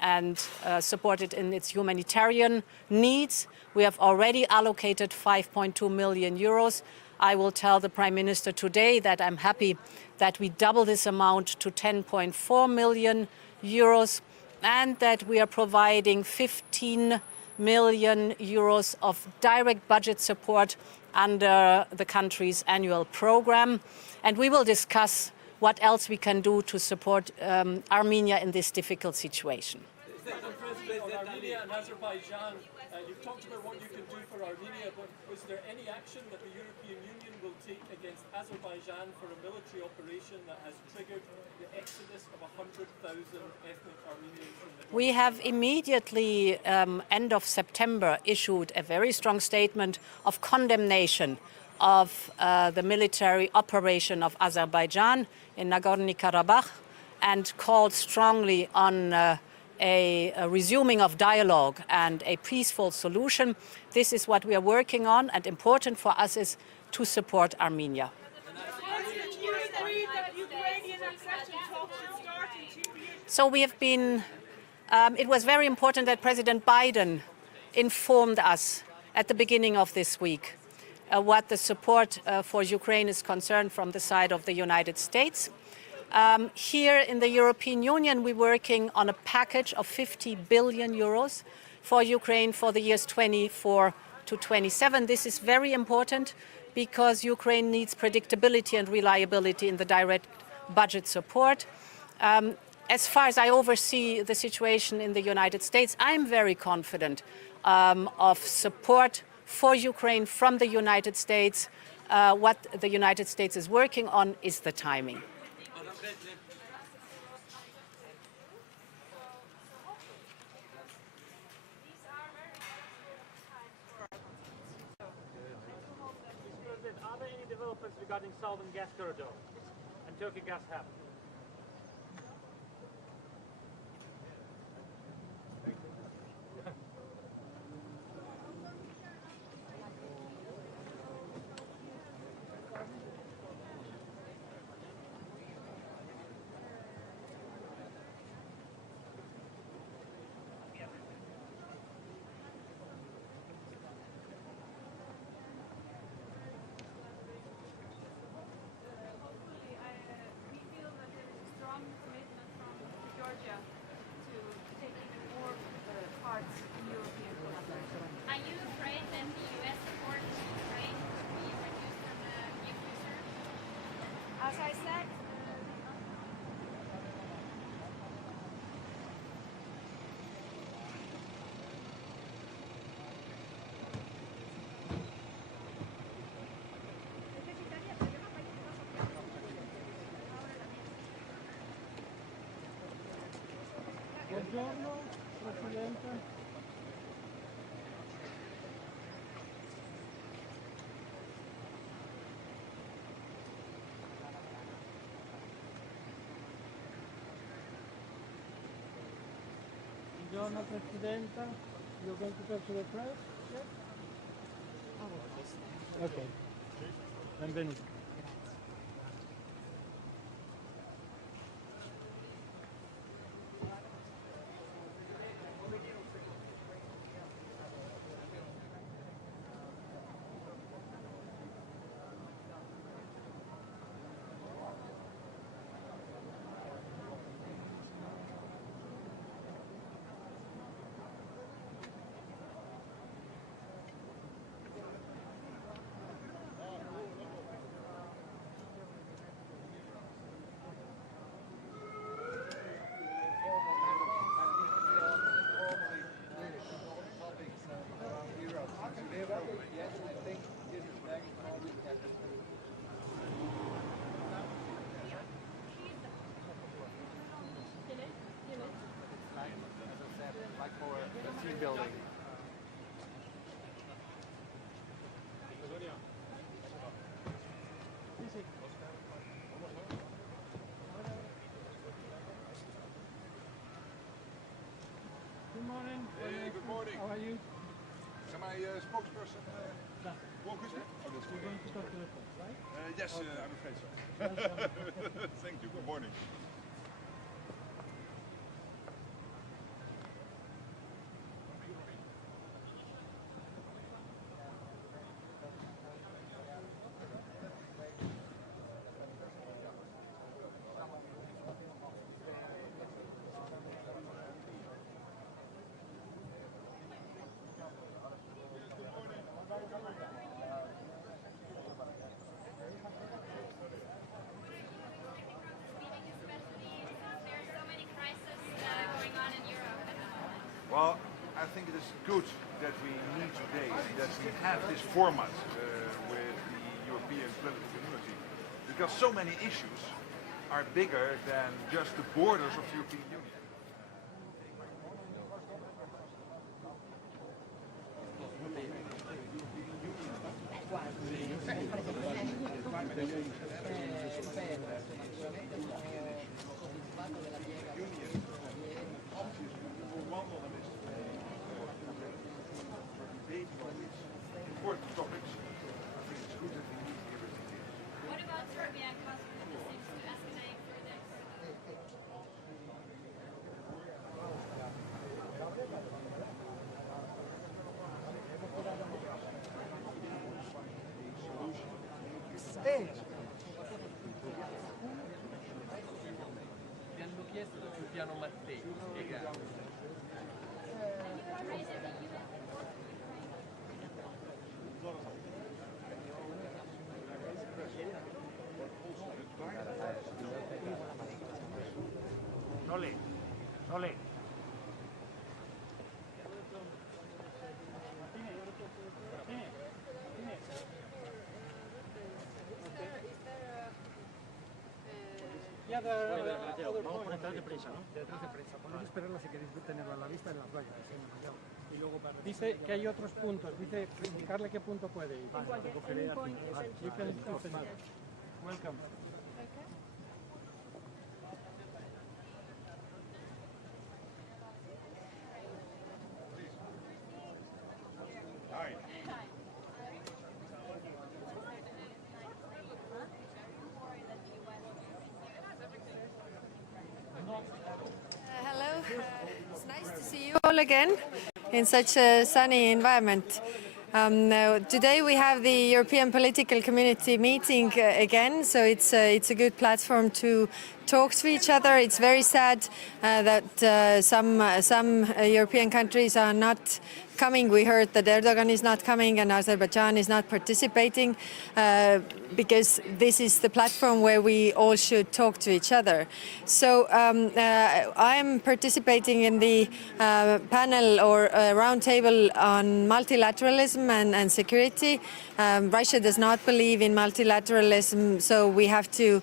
and support it in its humanitarian needs. We have already allocated 5.2 million euros. I will tell the Prime Minister today that I'm happy that we double this amount to 10.4 million euros and that we are providing 15 million euros of direct budget support under the country's annual program. And we will discuss what else we can do to support Armenia in this difficult situation. Madam President, on Armenia and Azerbaijan, you've talked about what you can do for Armenia, but is there any action that the European Union will take against Azerbaijan for a military operation that has triggered the exodus of 100,000 ethnic Armenians from the... We have immediately, end of September, issued a very strong statement of condemnation of the military operation of Azerbaijan in Nagorno-Karabakh and called strongly on a resuming of dialogue and a peaceful solution. This is what we are working on, and important for us is to support Armenia. So we have been, it was very important that President Biden informed us at the beginning of this week what the support for Ukraine is concerned from the side of the United States. Here in the European Union, we're working on a package of 50 billion euros for Ukraine for the years 24 to 27. This is very important because Ukraine needs predictability and reliability in the direct budget support. As far as I oversee the situation in the United States, I'm very confident of support for Ukraine from the United States. What the United States is working on is the timing. Are there any developments regarding Southern Gas Corridor and Turkey Gas Hub? As I said, Buongiorno, Presidente. Donna Presidenta, you're going to talk to the press? Yes? Okay. Benvenuto. Team building. Good morning. Hey, good morning. How are you? Am I spokesperson? Walkers? Oh, that's You're going to talk to the press, right? yes, Okay. I'm afraid so. Welcome. Thank you. Good morning. Well, I think it is good that we meet today, that we have this format with the European political community, because so many issues are bigger than just the borders of the European Union. Important topics. I think it's good that we meet everything here. What about Serbia and Kosovo? This seems to escalate further. Vi hanno chiesto sul piano Mattei, spiegare. Ole. Vamos por detrás de presa, ¿no? Detrás de presa. Podéis esperarlo si queréis tenerlo a la vista en la playa. Y luego Dice que hay otros puntos. Dice indicarle qué punto puede ir. recogeré al final. You can continue. Welcome. Hello, it's nice to see you all again in such a sunny environment. Today we have the European Political Community meeting again, so it's a good platform to talk to each other. It's very sad that some European countries are not coming. We heard that Erdogan is not coming and Azerbaijan is not participating because this is the platform where we all should talk to each other. So I am participating in the panel or roundtable on multilateralism and security. Russia does not believe in multilateralism, so we have to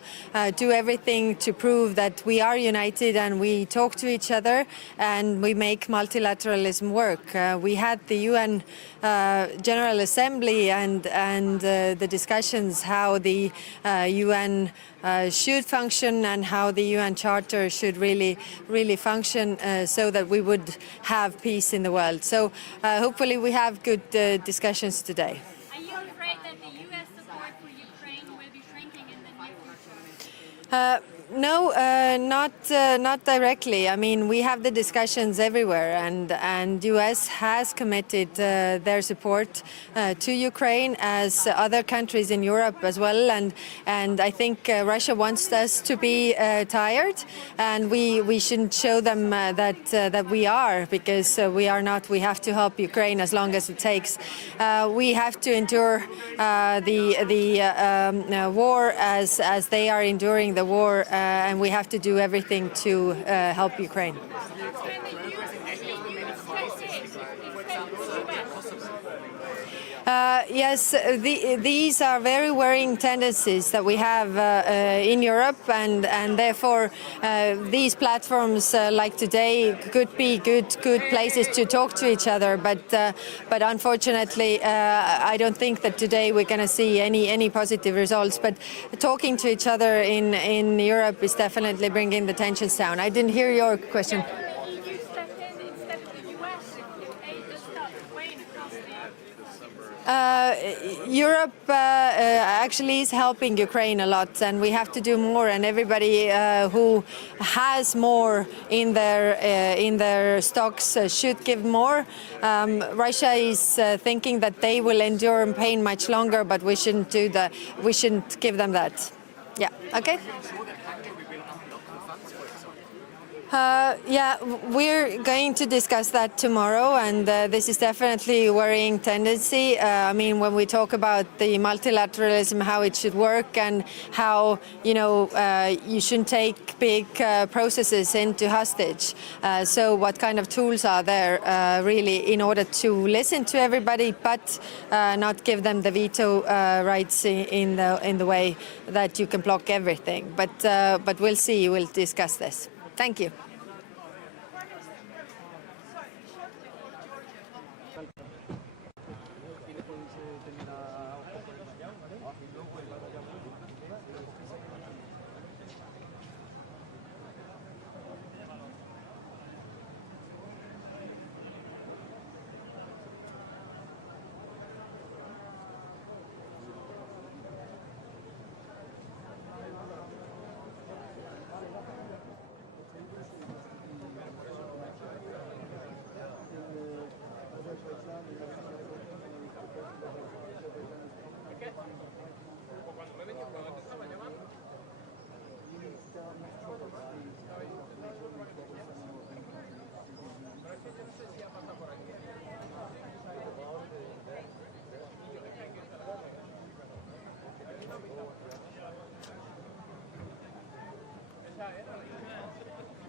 do everything to to prove that we are united and we talk to each other and we make multilateralism work. We had the UN General Assembly and the discussions how the UN should function and how the UN Charter should really function so that we would have peace in the world. So hopefully we have good discussions today. Are you afraid that the US support for Ukraine will be shrinking in the near future? No, not directly. I mean, we have the discussions everywhere, and US has committed their support to Ukraine, as other countries in Europe as well. And I think Russia wants us to be tired, and we shouldn't show them that we are, because we are not. We have to help Ukraine as long as it takes. We have to endure the war as they are enduring the war. And we have to do everything to help Ukraine. Yes, these are very worrying tendencies that we have in Europe, and therefore these platforms like today could be good places to talk to each other. But unfortunately, I don't think that today we're going to see any positive results. But talking to each other in Europe is definitely bringing the tensions down. I didn't hear your question. Europe actually is helping Ukraine a lot, and we have to do more. And everybody who has more in their stocks should give more. Russia is thinking that they will endure pain much longer, but we shouldn't do that. We shouldn't give them that. Yeah. Okay. Yeah, we're going to discuss that tomorrow, and this is definitely a worrying tendency. I mean, when we talk about the multilateralism, how it should work, and how, you shouldn't take big processes into hostage. So what kind of tools are there really in order to listen to everybody, but not give them the veto rights in the way that you can block everything. But we'll see. We'll discuss this. Thank you.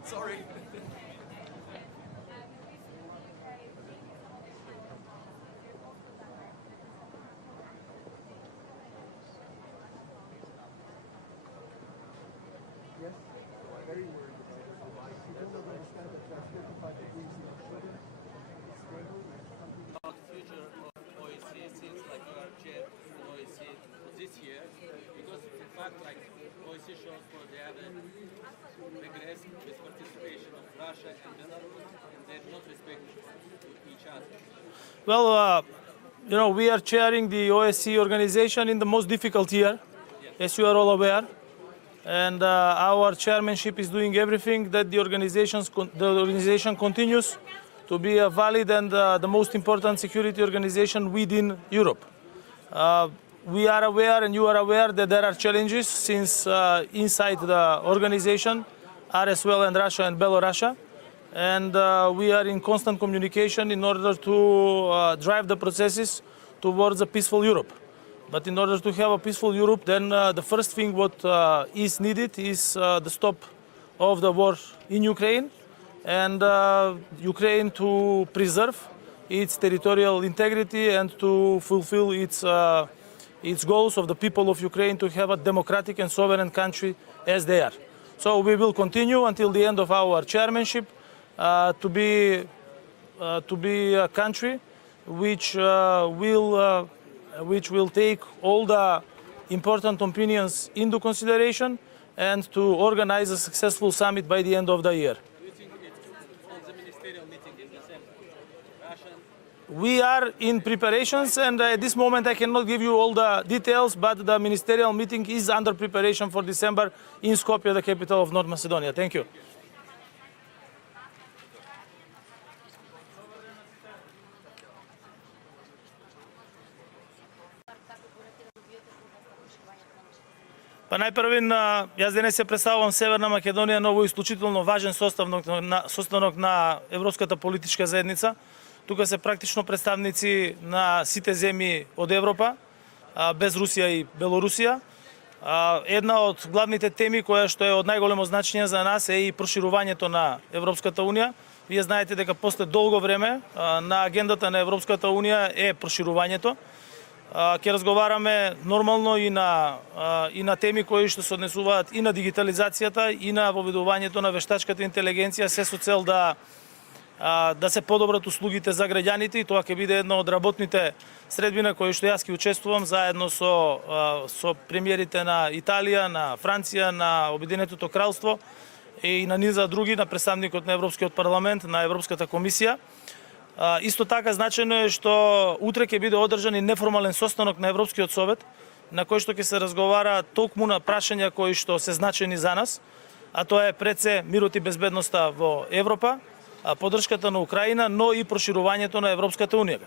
Sorry. Yes, very worried about it. You don't understand that there are 35 degrees in the sugar. It's stable. About the future of OSCE, seems like you are chair of OSCE this year, because in fact, like OSCE shows for the other regress with participation of Russia and Belarus, and they're not respecting each other. Well, we are chairing the OSCE organization in the most difficult year, as you are all aware. And our chairmanship is doing everything that the organization continues to be a valid and the most important security organization within Europe. We are aware, and you are aware, that there are challenges since inside the organization are as well in Russia and Belarus. And we are in constant communication in order to drive the processes towards a peaceful Europe. But in order to have a peaceful Europe, then the first thing what is needed is the stop of the war in Ukraine, and Ukraine to preserve its territorial integrity and to fulfill its goals of the people of Ukraine to have a democratic and sovereign country as they are. So we will continue until the end of our chairmanship to be a country which will take all the important opinions into consideration and to organize a successful summit by the end of the year. We are in preparations, and at this moment I cannot give you all the details, but the ministerial meeting is under preparation for December in Skopje, the capital of North Macedonia. Thank you. Па најпрвин, јас денес се представувам Северна Македонија, ново исклучително важен состанок на Европската политичка заедница. Тука се практично представници на сите земји од Европа, без Русија и Белорусија. Една од главните теми која што е од најголемо значење за нас е и проширувањето на Европската унија. Вие знаете дека после долго време на агендата на Европската унија е проширувањето. Ќе разговараме нормално и на теми кои што се однесуваат и на дигитализацијата и на воведувањето на вештачката интелигенција, се со цел да се подобрат услугите за граѓаните, и тоа ќе биде една од работните средби на кои што јас ќе учествувам заедно со премиерите на Италија, на Франција, на Обединетото кралство и на низа други, на представникот на Европскиот парламент, на Европската комисија. Исто така значено е што утре ќе биде одржан и неформален состанок на Европскиот совет, на кој што ќе се разговара токму на прашања кои што се значени за нас, а тоа е пред се мирот и безбедноста во Европа, поддршката на Украина, но и проширувањето на Европската унија.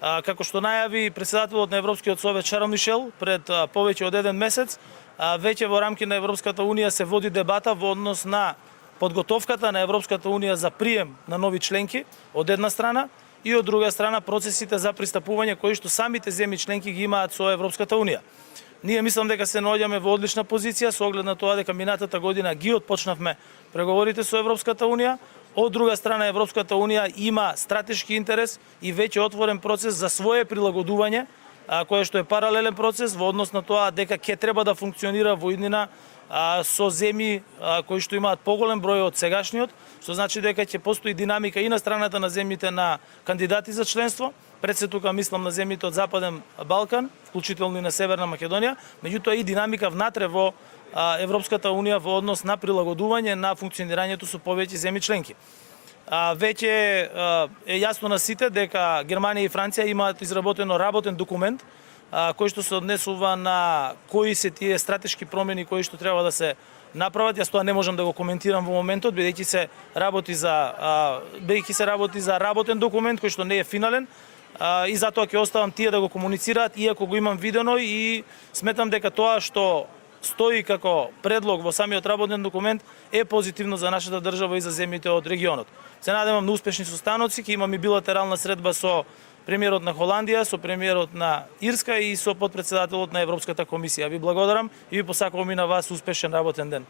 Како што најави председателот на Европскиот совет Шарл Мишел пред повеќе од еден месец, веќе во рамки на Европската унија се води дебата во однос на подготовката на Европската унија за прием на нови членки од една страна и од друга страна процесите за пристапување кои што самите земји членки ги имаат со Европската унија. Ние мислам дека се наоѓаме во одлична позиција со оглед на тоа дека минатата година ги отпочнавме преговорите со Европската унија. Од друга страна, Европската унија има стратешки интерес и веќе отворен процес за свое прилагодување, кој што е паралелен процес во однос на тоа дека ќе треба да функционира во иднина со земји кои што имаат поголем број од сегашниот, што значи дека ќе постои динамика и на страната на земјите на кандидати за членство. Пред се тука мислам на земјите од Западен Балкан, вклучително и на Северна Македонија, меѓутоа и динамика внатре во Европската унија во однос на прилагодување на функционирањето со повеќе земји членки. Веќе е јасно на сите дека Германија и Франција имаат изработено работен документ кој што се однесува на кои се тие стратешки промени кои што треба да се направат. Јас тоа не можам да го коментирам во моментот, бидејќи се работи за работен документ кој што не е финален, и затоа ќе оставам тие да го комуницираат, иако го имам видено, и сметам дека тоа што стои како предлог во самиот работен документ е позитивно за нашата држава и за земјите од регионот. Се надевам на успешни состаноци, ќе имам и билатерална средба со премиерот на Холандија, со премиерот на Ирска и со подпредседателот на Европската комисија. Ви благодарам и ви посакувам и на вас успешен работен ден.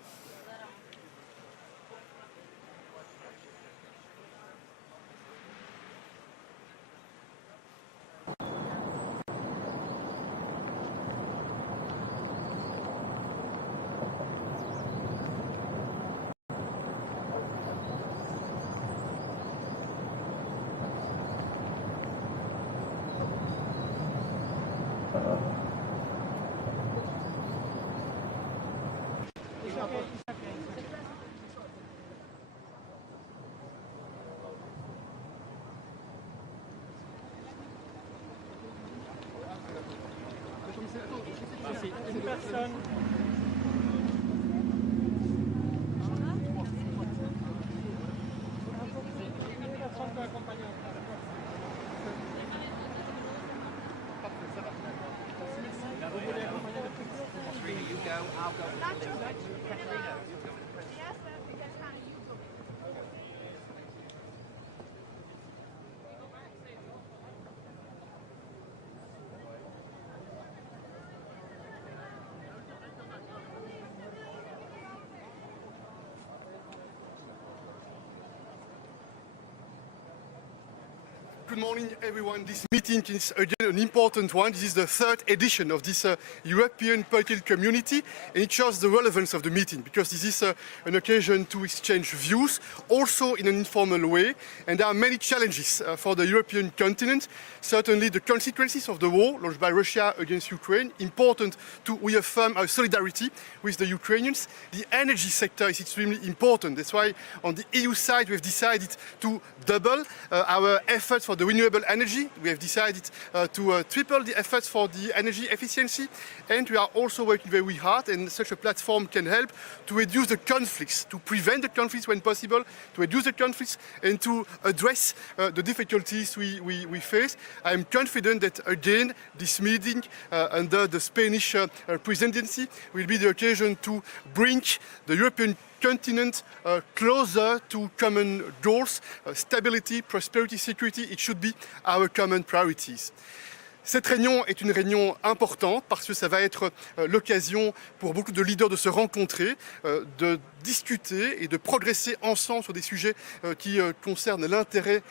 Good morning, everyone. This meeting is again an important one. This is the third edition of this European Political Community, and it shows the relevance of the meeting because this is an occasion to exchange views, also in an informal way. And there are many challenges for the European continent. Certainly the consequences of the war launched by Russia against Ukraine, important to reaffirm our solidarity with the Ukrainians. The energy sector is extremely important. That's why on the EU side we've decided to double our efforts for the renewable energy. We have decided to triple the efforts for the energy efficiency, and we are also working very hard, and such a platform can help to reduce the conflicts, to prevent the conflicts when possible, to reduce the conflicts and to address the difficulties we face. I am confident that again this meeting under the Spanish presidency will be the occasion to bring the European continent closer to common goals, stability, prosperity, security. It should be our common priorities. Cette réunion est une réunion importante parce que ça va être l'occasion pour beaucoup de leaders de se rencontrer, de discuter et de progresser ensemble sur des sujets qui concernent l'intérêt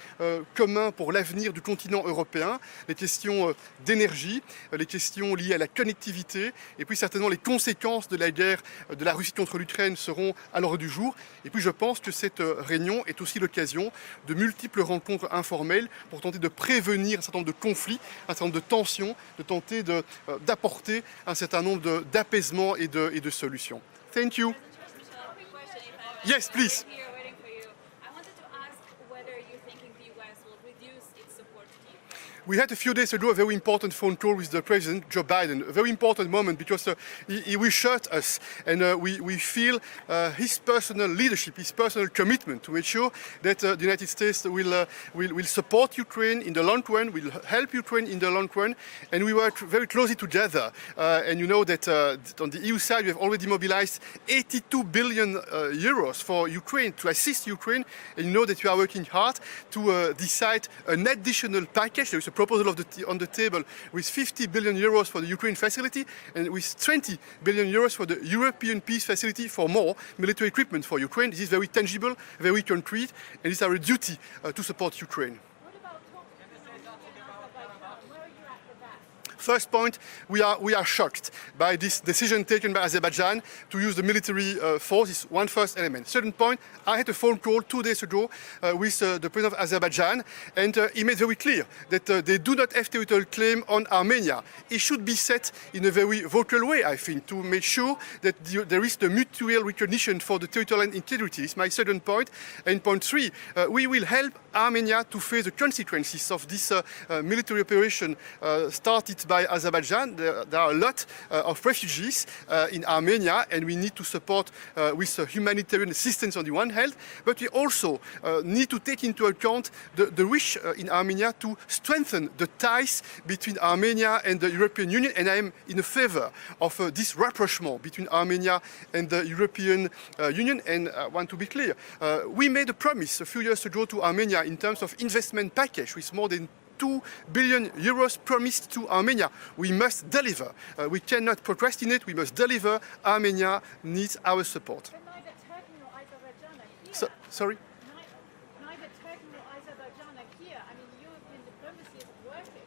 commun pour l'avenir du continent européen, les questions d'énergie, les questions liées à la connectivité, et puis certainement les conséquences de la guerre de la Russie contre l'Ukraine seront à l'ordre du jour. Et puis je pense que cette réunion est aussi l'occasion de multiples rencontres informelles pour tenter de prévenir un certain nombre de conflits, un certain nombre de tensions, de tenter d'apporter un certain nombre d'apaisements et de solutions. Thank you. Yes, please. We had a few days ago a very important phone call with the President, Joe Biden, a very important moment because he reassured us, and we feel his personal leadership, his personal commitment to make sure that the United States will support Ukraine in the long run, will help Ukraine in the long run, and we work very closely together. And you know that on the EU side we have already mobilized 82 billion euros for Ukraine, to assist Ukraine, and you know that we are working hard to decide an additional package. There is a proposal on the table with 50 billion euros for the Ukraine facility and with 20 billion euros for the European Peace Facility for more military equipment for Ukraine. This is very tangible, very concrete, and it's our duty to support Ukraine. First point, we are shocked by this decision taken by Azerbaijan to use the military force. Is one first element. Second point, I had a phone call 2 days ago with the president of Azerbaijan, and he made very clear that they do not have territorial claim on Armenia. It should be set in a very vocal way, I think, to make sure that there is the mutual recognition for the territorial integrity. It's my second point. And point three, we will help Armenia to face the consequences of this military operation started by Azerbaijan. There are a lot of refugees in Armenia, and we need to support with humanitarian assistance on the one hand, but we also need to take into account the wish in Armenia to strengthen the ties between Armenia and the European Union, and I am in favor of this rapprochement between Armenia and the European Union. And I want to be clear, we made a promise a few years ago to Armenia in terms of investment package with more than 2 billion euros promised to Armenia. We must deliver. We cannot procrastinate. We must deliver. Armenia needs our support. Sorry? Neither Turkey nor Azerbaijan are here. I mean, European diplomacy isn't working.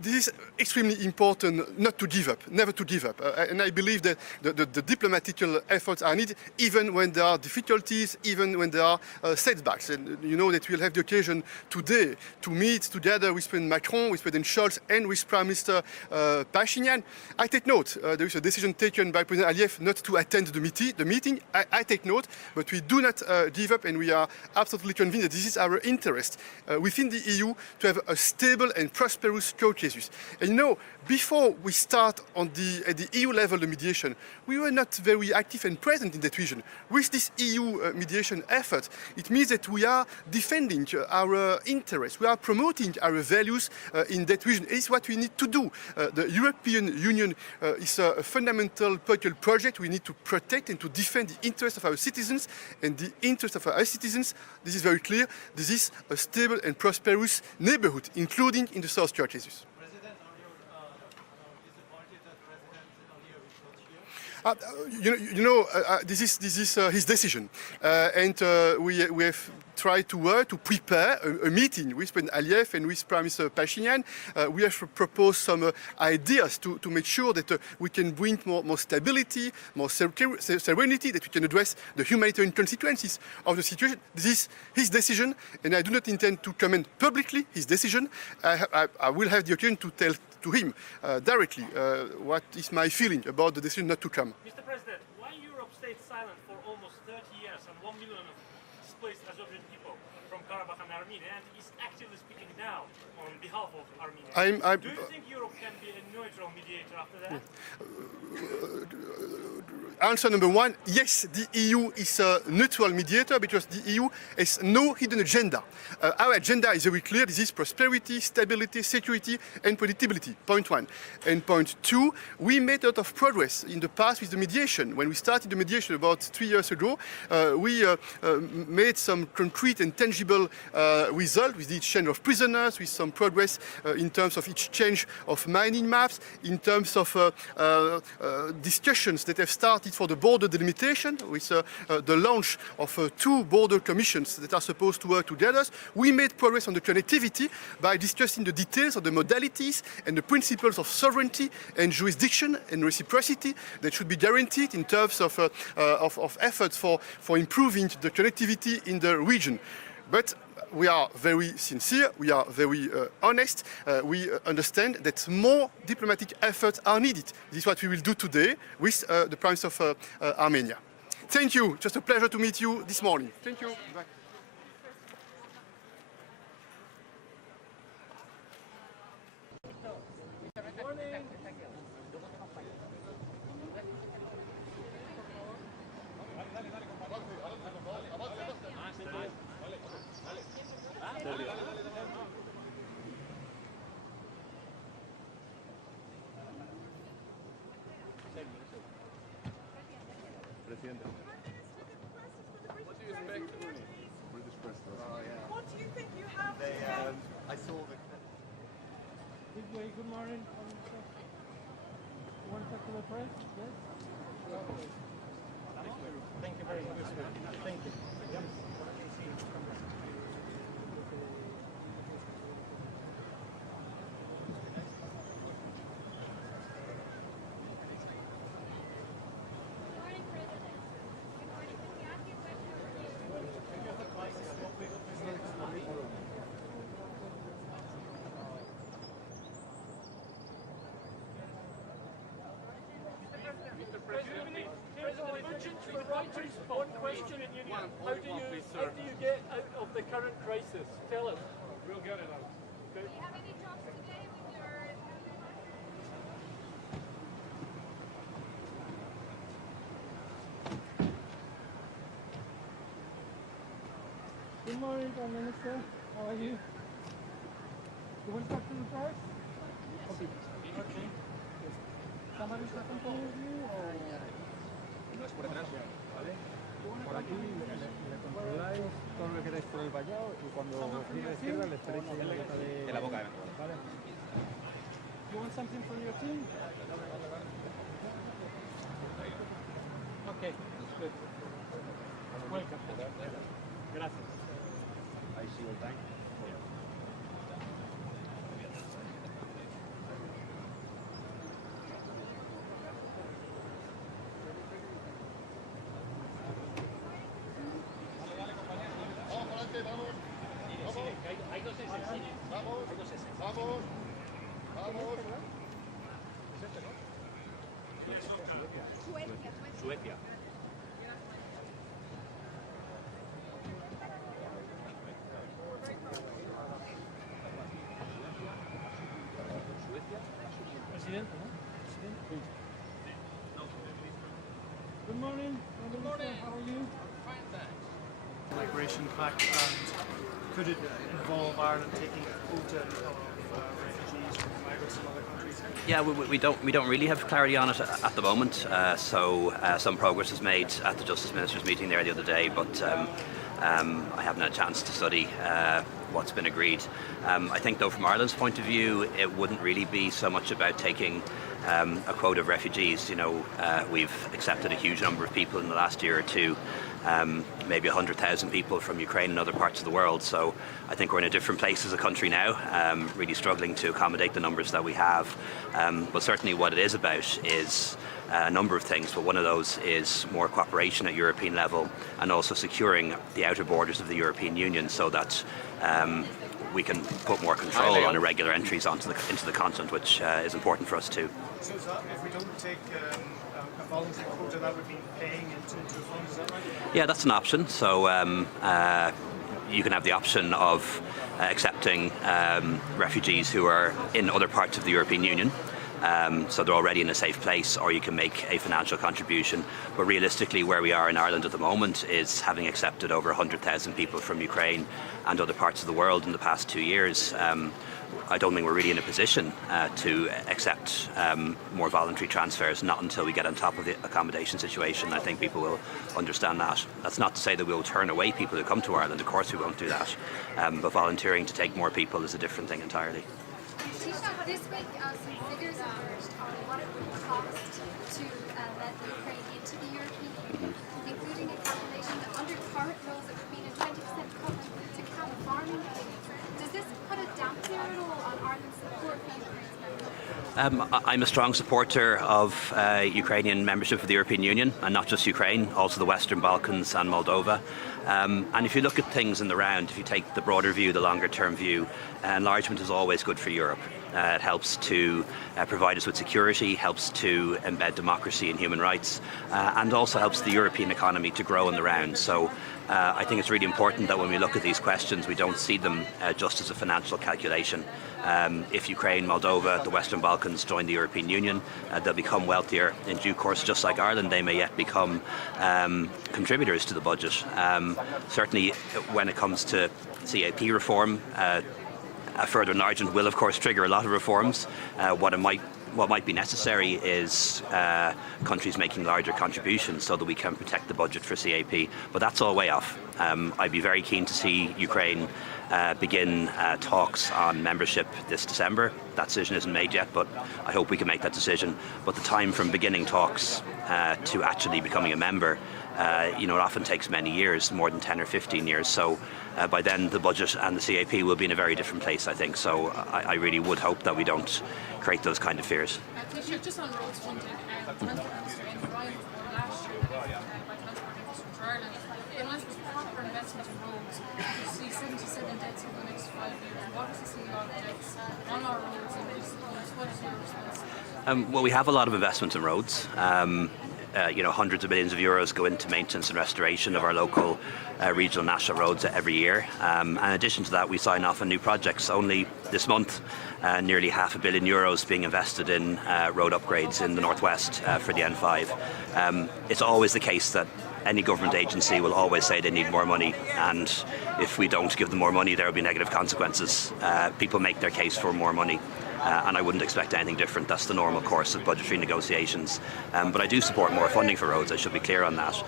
This is extremely important not to give up, never to give up. And I believe that the diplomatical efforts are needed even when there are difficulties, even when there are setbacks. And you know that we'll have the occasion today to meet together with President Macron, with President Scholz, and with Prime Minister Pashinyan. I take note. There is a decision taken by President Aliyev not to attend the meeting. I take note, but we do not give up, and we are absolutely convinced that this is our interest within the EU to have a stable and prosperous Caucasus. And you know, before we start at the EU level the mediation, we were not very active and present in that region. With this EU mediation effort, it means that we are defending our interests, we are promoting our values in that region. It's what we need to do. The European Union is a fundamental political project. We need to protect and to defend the interests of our citizens, and the interests of our citizens, this is very clear, this is a stable and prosperous neighborhood, including in the South Caucasus. This is his decision, and we have tried to prepare a meeting with President Aliyev and with Prime Minister Pashinyan. We have proposed some ideas to make sure that we can bring more stability, more serenity, that we can address the humanitarian consequences of the situation. This is his decision, and I do not intend to comment publicly his decision. I will have the occasion to tell to him directly what is my feeling about the decision not to come. Mr. President, why Europe stayed silent for almost 30 years and 1 million of displaced Azerbaijan people from Karabakh and Armenia, and is actively speaking now on behalf of Armenia? Do you think Europe can be a neutral mediator after that? Answer number one, yes, the EU is a neutral mediator because the EU has no hidden agenda. Our agenda is very clear. This is prosperity, stability, security, and predictability, point one. And point two, we made a lot of progress in the past with the mediation. When we started the mediation about 3 years ago, we made some concrete and tangible result with the exchange of prisoners, with some progress in terms of exchange of mining maps, in terms of discussions that have started for the border delimitation, with the launch of 2 border commissions that are supposed to work together. We made progress on the connectivity by discussing the details of the modalities and the principles of sovereignty and jurisdiction and reciprocity that should be guaranteed in terms of efforts for improving the connectivity in the region. But we are very sincere, we are very honest, we understand that more diplomatic efforts are needed. This is what we will do today with the Prime Minister of Armenia. Thank you, just a pleasure to meet you this morning. Thank you. Bye. Presidente. What do you expect? British press. Oh, yeah. What do you think you have? I saw the... Good way, good morning. You want to talk to the press? Yes? Thank you very much. Thank you. One question. How do you get out of the current crisis? Tell us. We'll get it out. Okay. Do you have any talks today with your... Good morning, Prime Minister. How are you? You want to talk to the press? Okay. Okay. Somebody's talking with you or... No es por atrás, ¿vale? Por aquí le controláis todo lo que queráis por el vallado y cuando gire a la izquierda le esperéis ahí en la boca de... En la boca, ¿vale? You want something from your team? Okay, good. Welcome. Gracias. I see your time. Suecia. Presidente, ¿no? Presidente. Good morning. Good morning. How are you? Fine, thanks. Migration pact, and could it involve Ireland taking a quota of refugees from migrants from other countries? Yeah, we don't really have clarity on it at the moment. Some progress was made at the Justice Ministers meeting there the other day, but I haven't had a chance to study what's been agreed. I think, though, from Ireland's point of view, it wouldn't really be so much about taking a quota of refugees. You know, we've accepted a huge number of people in the last year or two, maybe 100,000 people from Ukraine and other parts of the world. So I think we're in a different place as a country now, really struggling to accommodate the numbers that we have. But certainly what it is about is a number of things, but one of those is more cooperation at European level and also securing the outer borders of the European Union so that we can put more control on irregular entries into the continent, which is important for us too. So if we don't take a voluntary quota, that would be paying into a fund, is that right? Yeah, that's an option. So you can have the option of accepting refugees who are in other parts of the European Union. So they're already in a safe place, or you can make a financial contribution. But realistically, where we are in Ireland at the moment is having accepted over 100,000 people from Ukraine and other parts of the world in the past 2 years. I don't think we're really in a position to accept more voluntary transfers, not until we get on top of the accommodation situation. I think people will understand that. That's not to say that we'll turn away people who come to Ireland. Of course we won't do that. But volunteering to take more people is a different thing entirely. This week, some figures emerged on what it would cost to let Ukraine into the European Union, including a calculation that under current rules it would mean a 20% cut to camp farming aid. Does this put a damper at all on Ireland's support for Ukraine's membership? I'm a strong supporter of Ukrainian membership of the European Union, and not just Ukraine, also the Western Balkans and Moldova. And if you look at things in the round, if you take the broader view, the longer term view, enlargement is always good for Europe. It helps to provide us with security, helps to embed democracy and human rights, and also helps the European economy to grow in the round. So I think it's really important that when we look at these questions, we don't see them just as a financial calculation. If Ukraine, Moldova, the Western Balkans join the European Union, they'll become wealthier in due course, just like Ireland. They may yet become contributors to the budget. Certainly when it comes to CAP reform, a further enlargement will of course trigger a lot of reforms. What might be necessary is countries making larger contributions so that we can protect the budget for CAP, but that's all way off. I'd be very keen to see Ukraine begin talks on membership this December. That decision isn't made yet, but I hope we can make that decision. But the time from beginning talks to actually becoming a member, it often takes many years, more than 10 or 15 years. So by then the budget and the CAP will be in a very different place, I think. So I really would hope that we don't create those kind of fears. Just on roads funding, Transport Minister in Ryan last year by Transport Infrastructure Ireland, the announcement was proper investment in roads. You see 77 deaths over the next 5 years. What does the CEO on deaths on our roads in recent years? What is your response? Well, we have a lot of investment in roads. Hundreds of millions of euros go into maintenance and restoration of our local regional national roads every year. In addition to that, we sign off on new projects. Only this month, nearly €500 million being invested in road upgrades in the northwest for the N5. It's always the case that any government agency will always say they need more money, and if we don't give them more money, there will be negative consequences. People make their case for more money. And I wouldn't expect anything different. That's the normal course of budgetary negotiations. But I do support more funding for roads, I should be clear on that.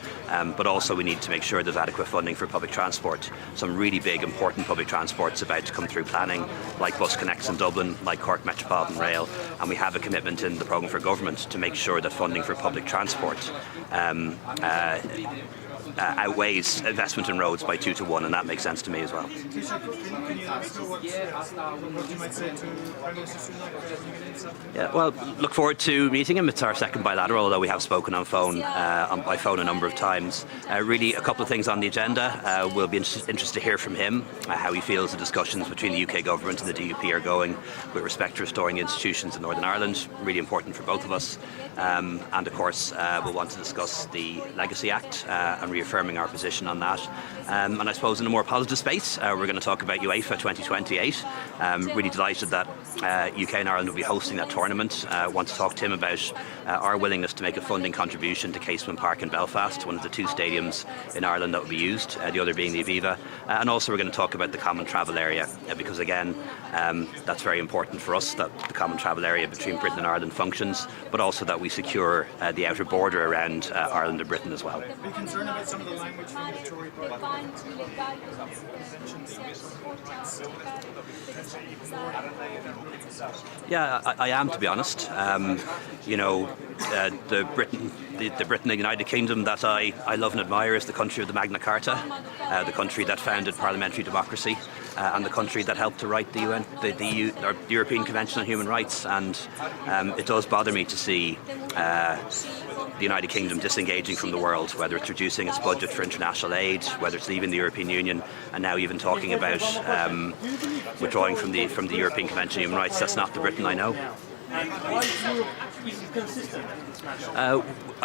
But also we need to make sure there's adequate funding for public transport. Some really big, important public transport's about to come through planning, like Bus Connects in Dublin, like Cork Metropolitan Rail. And we have a commitment in the programme for government to make sure that funding for public transport outweighs investment in roads by 2 to 1, and that makes sense to me as well. Can you what you might say to Prime Minister Sunak when you get in this afternoon? Yeah, well, look forward to meeting him. It's our second bilateral, although we have spoken on by phone a number of times. Really, a couple of things on the agenda. We'll be interested to hear from him how he feels the discussions between the UK government and the DUP are going with respect to restoring institutions in Northern Ireland. Really important for both of us. And of course, we'll want to discuss the Legacy Act and reaffirming our position on that. And I suppose in a more positive space, we're going to talk about UEFA 2028. Really delighted that UK and Ireland will be hosting that tournament. Want to talk to him about our willingness to make a funding contribution to Casement Park in Belfast, one of the 2 stadiums in Ireland that will be used, the other being the Aviva. And also we're going to talk about the common travel area, because again, that's very important for us, that the common travel area between Britain and Ireland functions, but also that we secure the outer border around Ireland and Britain as well. Are you concerned about some of the language from the Tory party? tu le guidance che si porta a cercare per stabilizzare. Yeah, I am, to be honest. You know, the Britain and United Kingdom that I love and admire is the country of the Magna Carta, the country that founded parliamentary democracy, and the country that helped to write the UN, the European Convention on Human Rights. And it does bother me to see the United Kingdom disengaging from the world, whether it's reducing its budget for international aid, whether it's leaving the European Union, and now even talking about withdrawing from the European Convention on Human Rights. That's not the Britain I know.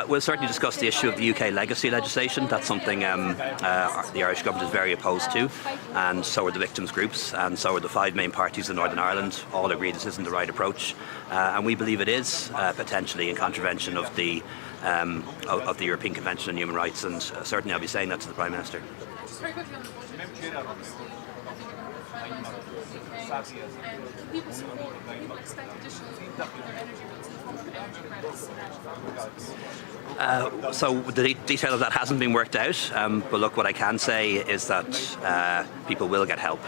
We'll certainly discuss the issue of the UK legacy legislation. That's something the Irish government is very opposed to, and so are the victims' groups, and so are the 5 main parties in Northern Ireland. All agree this isn't the right approach, and we believe it is potentially in contravention of the European Convention on Human Rights, and certainly I'll be saying that to the Prime Minister. Just very quickly on the budget, I think we're going to finalise the UK, people support, people expect additional their energy bills in the form of energy credits. So the detail of that hasn't been worked out, but look, what I can say is that people will get help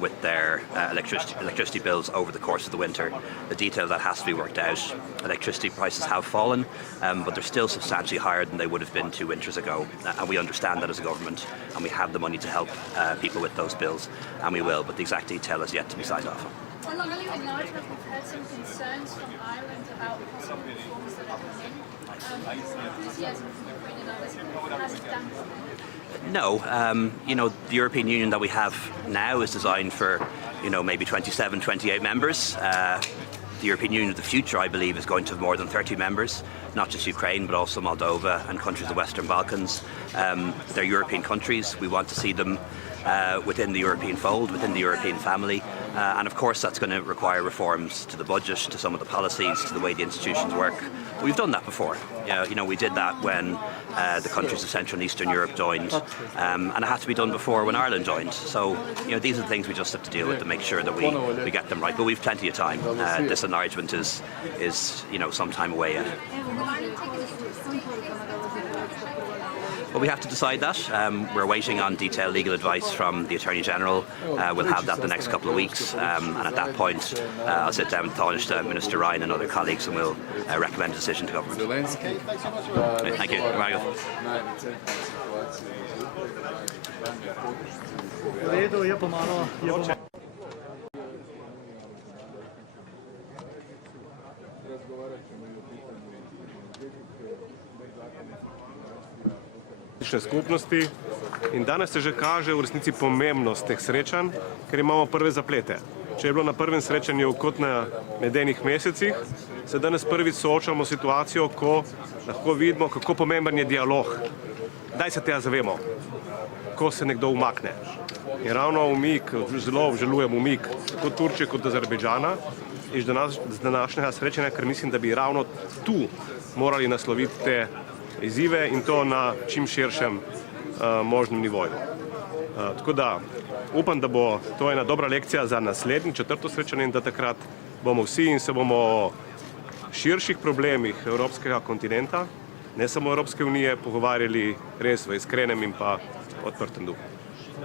with their electricity bills over the course of the winter. The detail of that has to be worked out. Electricity prices have fallen, but they're still substantially higher than they would have been 2 winters ago, and we understand that as a government, and we have the money to help people with those bills, and we will, but the exact detail is yet to be signed off on. Well, on EU enlargement, we've had some concerns from Ireland about possible reforms that are coming. Enthusiasm from Ukraine and others hasn't done that. No, you know, the European Union that we have now is designed for, you know, maybe 27, 28 members. The European Union of the future, I believe, is going to have more than 30 members, not just Ukraine, but also Moldova and countries of the Western Balkans. They're European countries. We want to see them within the European fold, within the European family. And of course, that's going to require reforms to the budget, to some of the policies, to the way the institutions work. We've done that before. You know, we did that when the countries of Central and Eastern Europe joined, and it had to be done before when Ireland joined. So, you know, these are the things we just have to deal with to make sure that we get them right. But we've plenty of time. This enlargement is you know, some time away yet. Well, we have to decide that. We're waiting on detailed legal advice from the Attorney General. We'll have that the next couple of weeks, and at that point I'll sit down with Tánaiste, Minister Ryan and other colleagues, and we'll recommend a decision to government. Thank you. Skupnosti in danes se že kaže v resnici pomembnost teh srečanj, ker imamo prve zaplete. Če je bilo na prvem srečanju kot na medenih mesecih, se danes prvič soočamo s situacijo, ko lahko vidimo, kako pomemben je dialog. Kdaj se tega zavemo? Ko se nekdo umakne. In ravno umik, zelo obžalujem umik tako Turčije kot Azerbajdžana iz današnjega srečanja, ker mislim, da bi ravno tu morali nasloviti te izzive in to na čim širšem možnem nivoju. Tako da upam, da bo to ena dobra lekcija za naslednje 4. srečanje in da takrat bomo vsi in se bomo o širših problemih evropskega kontinenta, ne samo Evropske unije, pogovarjali res v iskrenem in pa odprtem duhu.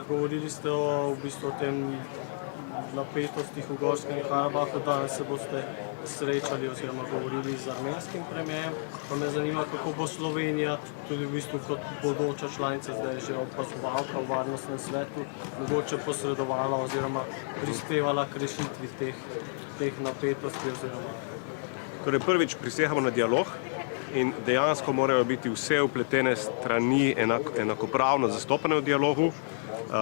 Govorili ste v bistvu o tem napetostih v Gorskem Karabahu, danes se boste srečali oziroma govorili z armenskim premijerjem. Pa me zanima, kako bo Slovenija, tudi v bistvu kot bodoča članica, zdaj že opazovalka v varnostnem svetu, mogoče posredovala oziroma prispevala k rešitvi teh napetosti oziroma. Torej prvič prisehamo na dialog in dejansko morajo biti vse vpletene strani enakopravno zastopane v dialogu.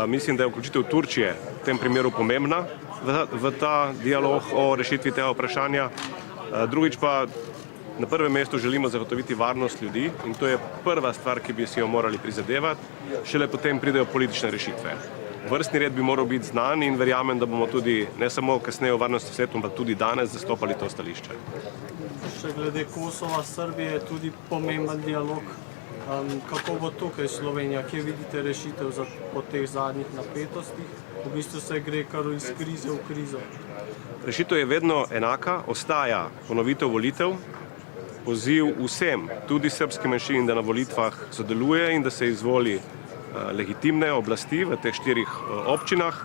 Mislim, da je vključitev Turčije v tem primeru pomembna v ta dialog o rešitvi tega vprašanja. Drugič pa na prvem mestu želimo zagotoviti varnost ljudi in to je prva stvar, ki bi si jo morali prizadevati, šele potem pridejo politične rešitve. Vrstni red bi moral biti znan in verjamem, da bomo tudi ne samo kasneje v varnostnem svetu, ampak tudi danes zastopali to stališče. Še glede Kosova, Srbije je tudi pomemben dialog. Kako bo tukaj Slovenija, kje vidite rešitev po teh zadnjih napetostih? V bistvu se gre kar iz krize v krizo. Rešitev je vedno enaka, ostaja ponovitev volitev, poziv vsem, tudi srbski manjšini, da na volitvah sodeluje in da se izvoli legitimne oblasti v teh 4 občinah,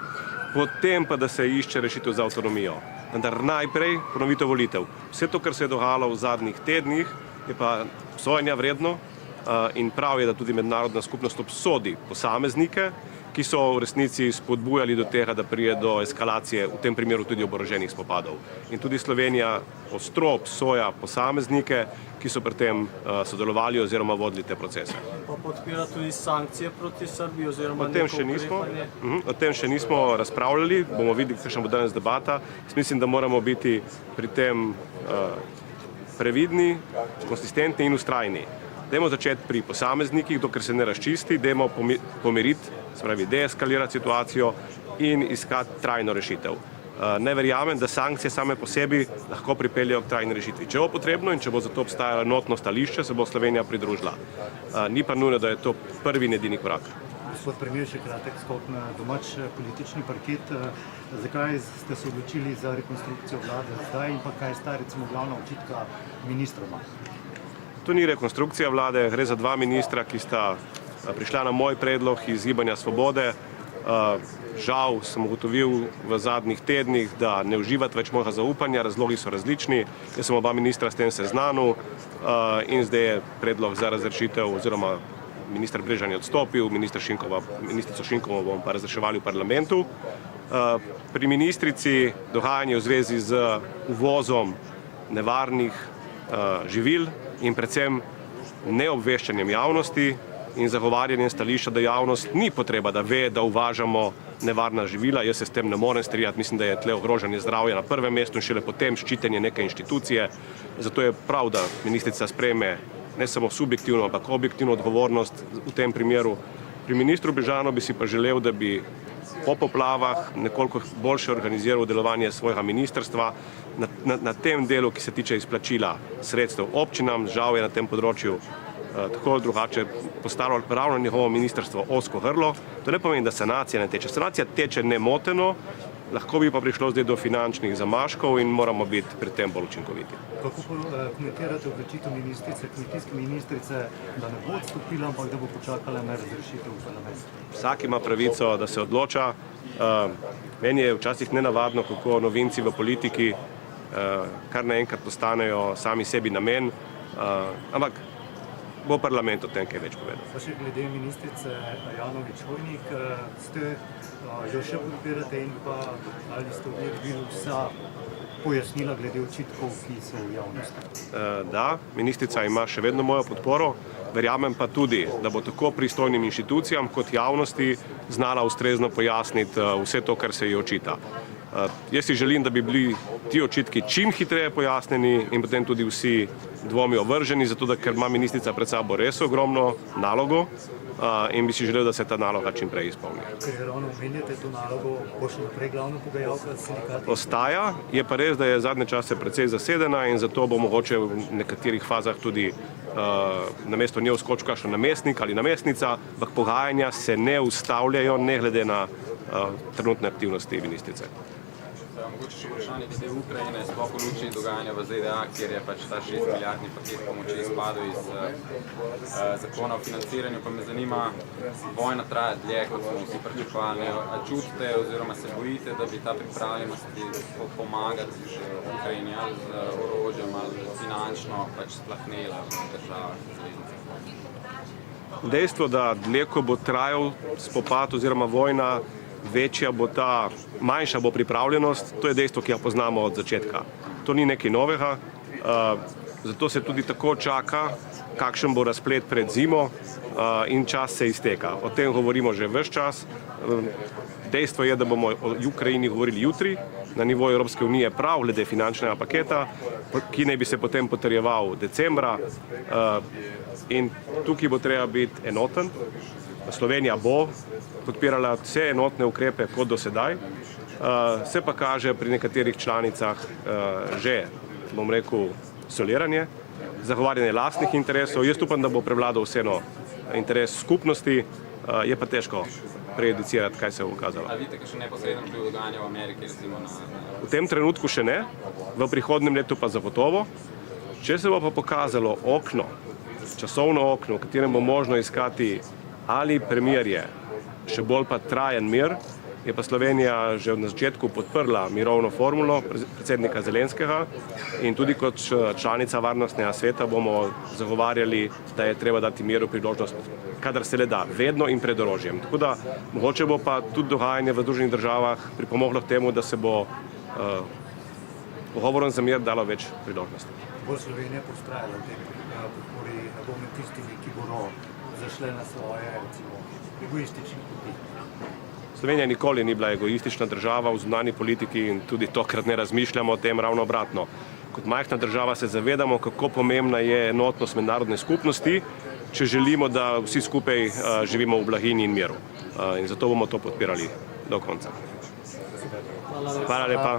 potem pa, da se išče rešitev za avtonomijo. Vendar najprej ponovitev volitev. Vse to, kar se je dogajalo v zadnjih tednih, je pa obsojanja vredno in prav je, da tudi mednarodna skupnost obsodi posameznike, ki so v resnici spodbujali do tega, da prije do eskalacije, v tem primeru tudi oboroženih spopadov. In tudi Slovenija ostro obsoja posameznike, ki so pri tem sodelovali oziroma vodili te procese. Pa podpira tudi sankcije proti Srbiji oziroma o tem še nismo razpravljali, bomo videli, kakšna bo danes debata. Mislim, da moramo biti pri tem previdni, konsistentni in ustrajni. Dajmo začeti pri posameznikih, dokler se ne razčisti, dajmo pomiriti, se pravi deeskalirati situacijo in iskati trajno rešitev. Ne verjamem, da sankcije same po sebi lahko pripeljejo k trajni rešitvi. Če bo potrebno in če bo za to obstajalo enotno stališče, se bo Slovenija pridružila. Ni pa nujno, da je to prvi in edini korak. Gospod premijer, še kratek skok na domač politični parket. Zakaj ste se odločili za rekonstrukcijo vlade zdaj in pa kaj sta recimo glavna očitka ministroma? To ni rekonstrukcija vlade, gre za 2 ministra, ki sta prišla na moj predlog iz Gibanja Svobode. Žal sem ugotovil v zadnjih tednih, da ne uživate več mojega zaupanja, razlogi so različni. Jaz sem oba ministra s tem seznanil in zdaj je predlog za razrešitev oziroma minister Brežan je odstopil, ministrico Šinkovo bomo pa razreševali v parlamentu. Pri ministrici dogajanje v zvezi z uvozom nevarnih živil in predvsem neobveščanjem javnosti in zagovarjanjem stališča, da javnost ni potreba, da ve, da uvažamo nevarna živila. Jaz se s tem ne morem strinjati, mislim, da je tle ogrožanje zdravja na prvem mestu in šele potem ščitenje neke inštitucije. Zato je prav, da ministrica sprejme ne samo subjektivno, ampak objektivno odgovornost v tem primeru. Pri ministru Brežanu bi si pa želel, da bi po poplavah nekoliko boljše organiziral delovanje svojega ministrstva na tem delu, ki se tiče izplačila sredstev občinam. Žal je na tem področju tako drugače postalo ravno njegovo ministrstvo ozko grlo. To ne pomeni, da sanacija ne teče. Sanacija teče nemoteno, lahko bi pa prišlo zdaj do finančnih zamaškov in moramo biti pri tem bolj učinkoviti. Kako komentirate odločitev ministrice, kmetijske ministrice, da ne bo odstopila, ampak da bo počakala na razrešitev v parlamentu? Vsak ima pravico, da se odloča. Meni je včasih nenavadno, kako novinci v politiki kar naenkrat postanejo sami sebi namen, ampak bo parlament o tem kaj več povedal. Pa še glede ministrice Ajanović-Hojnik, ste jo še podpirate in pa ali ste odbili vsa pojasnila glede očitkov, ki so v javnosti? Da, ministrica ima še vedno mojo podporo, verjamem pa tudi, da bo tako pristojnim inštitucijam kot javnosti znala ustrezno pojasniti vse to, kar se ji očita. Jaz si želim, da bi bili ti očitki čim hitreje pojasneni in potem tudi vsi dvomi ovrženi, zato ker ima ministrica pred sabo res ogromno nalogo in bi si želel, da se ta naloga čim prej izpolni. Ker ravno omenjate to nalogo, bo še naprej glavna pogajalka sindikata? Ostaja, je pa res, da je zadnje čase precej zasedena in zato bo mogoče v nekaterih fazah tudi namesto nje vskočil kakšen namestnik ali namestnica, ampak pogajanja se ne ustavljajo, ne glede na trenutne aktivnosti ministrice. Mogoče še vprašanje glede Ukrajine, sploh v luči dogajanja v ZDA, kjer je pač ta 6 milijardni paket pomoči izpadel iz zakona o financiranju, pa me zanima, vojna traja dlje, kot smo vsi pričakovali. A čutite oziroma se bojite, da bi ta pripravljenost pomagati Ukrajini ali z orožjem ali finančno pač splahnela v državah zaveznicah? Dejstvo, da dlje, ko bo trajal spopad oziroma vojna, večja bo ta, manjša bo pripravljenost, to je dejstvo, ki ga poznamo od začetka. To ni nekaj novega, zato se tudi tako čaka, kakšen bo razplet pred zimo in čas se izteka. O tem govorimo že ves čas. Dejstvo je, da bomo o Ukrajini govorili jutri, na nivoju Evropske unije prav glede finančnega paketa, ki naj bi se potem potrjeval decembra in tukaj bo treba biti enoten. Slovenija bo podpirala vse enotne ukrepe kot do sedaj, se pa kaže pri nekaterih članicah že, bom rekel, soliranje, zagovarjanje lastnih interesov. Jaz upam, da bo prevladal vseeno interes skupnosti, je pa težko prejudicirati, kaj se bo ukazalo. A vidite, kakšen neposreden vpliv dogajanja v Ameriki, recimo na... V tem trenutku še ne, v prihodnjem letu pa zagotovo. Če se bo pa pokazalo okno, časovno okno, v katerem bo možno iskati ali premirje, še bolj pa trajen mir, je pa Slovenija že na začetku podprla mirovno formulo predsednika Zelenskega in tudi kot članica Varnostnega sveta bomo zagovarjali, da je treba dati miru priložnost, kadar se le da, vedno in pred orožjem. Tako da mogoče bo pa tudi dogajanje v Združenih državah pripomoglo k temu, da se bo pogovorom za mir dalo več priložnosti. Bo Slovenija postrajala v tej podpori, ne bo med tistimi, ki bodo zašle na svoje, recimo, egoistične poti? Slovenija nikoli ni bila egoistična država v zunanji politiki in tudi tokrat ne razmišljamo o tem, ravno obratno. Kot majhna država se zavedamo, kako pomembna je enotnost mednarodne skupnosti, če želimo, da vsi skupaj živimo v blaginji in miru. In zato bomo to podpirali do konca. Hvala lepa.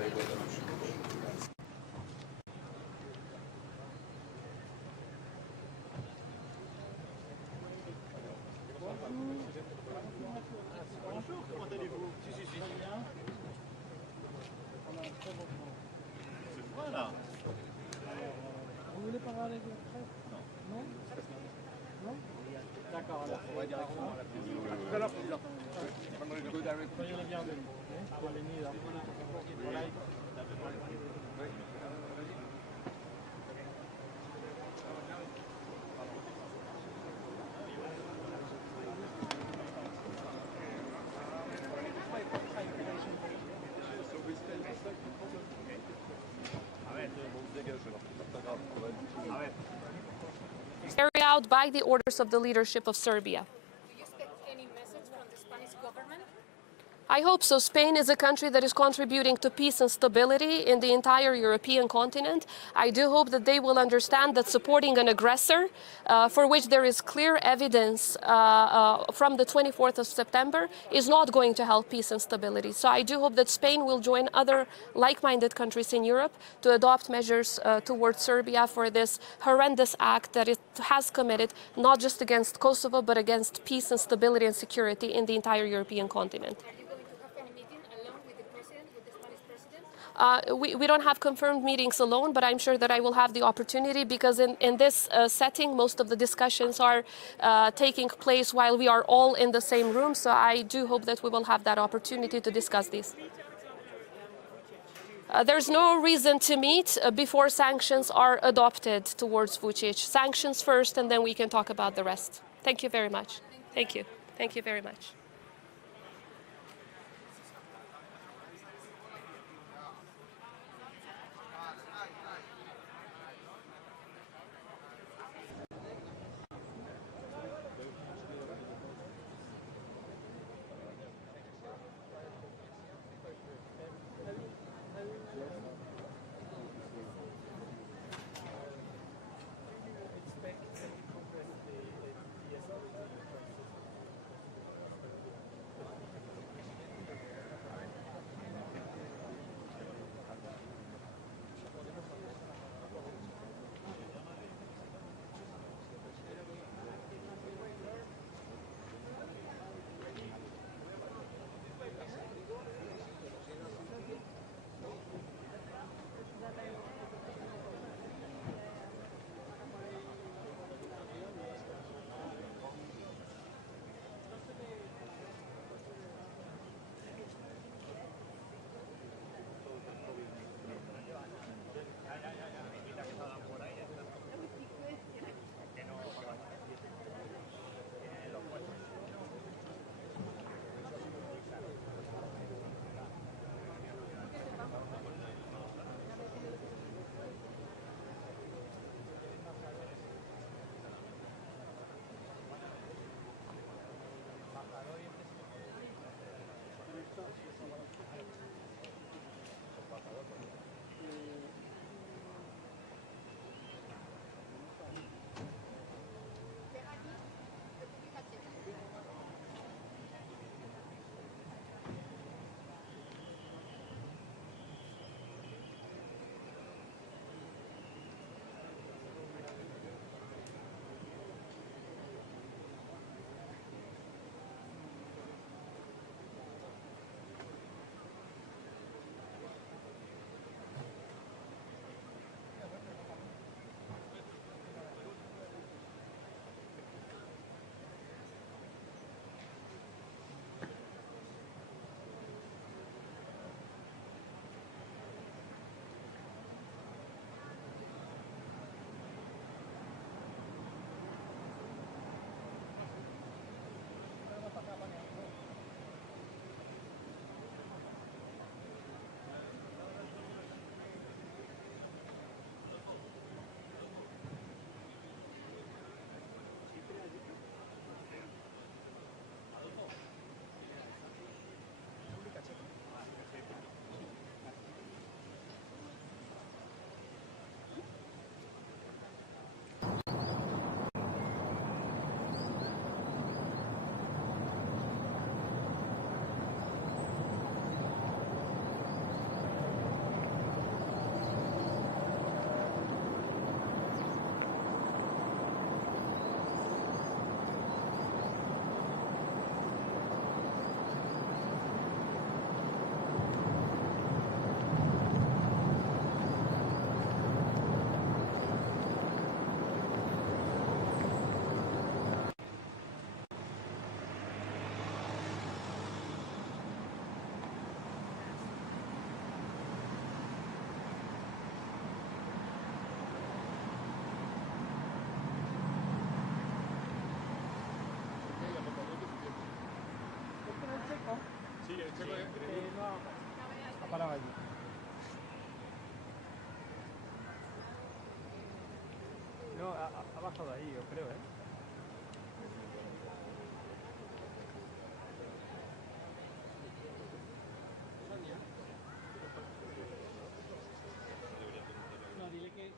Carried out by the orders of the leadership of Serbia. Do you expect any message from the Spanish government? I hope so. Spain is a country that is contributing to peace and stability in the entire European continent. I do hope that they will understand that supporting an aggressor, for which there is clear evidence from the 24th of September, is not going to help peace and stability. So I do hope that Spain will join other like-minded countries in Europe to adopt measures towards Serbia for this horrendous act that it has committed, not just against Kosovo, but against peace and stability and security in the entire European continent. We don't have confirmed meetings alone, but I'm sure that I will have the opportunity because in this setting, most of the discussions are taking place while we are all in the same room. So I do hope that we will have that opportunity to discuss these. There's no reason to meet before sanctions are adopted towards Vučić. Sanctions first, and then we can talk about the rest. Thank you very much. Thank you. Thank you very much. Ha parado allí. No, ha bajado ahí, yo creo, ¿eh? No, dile que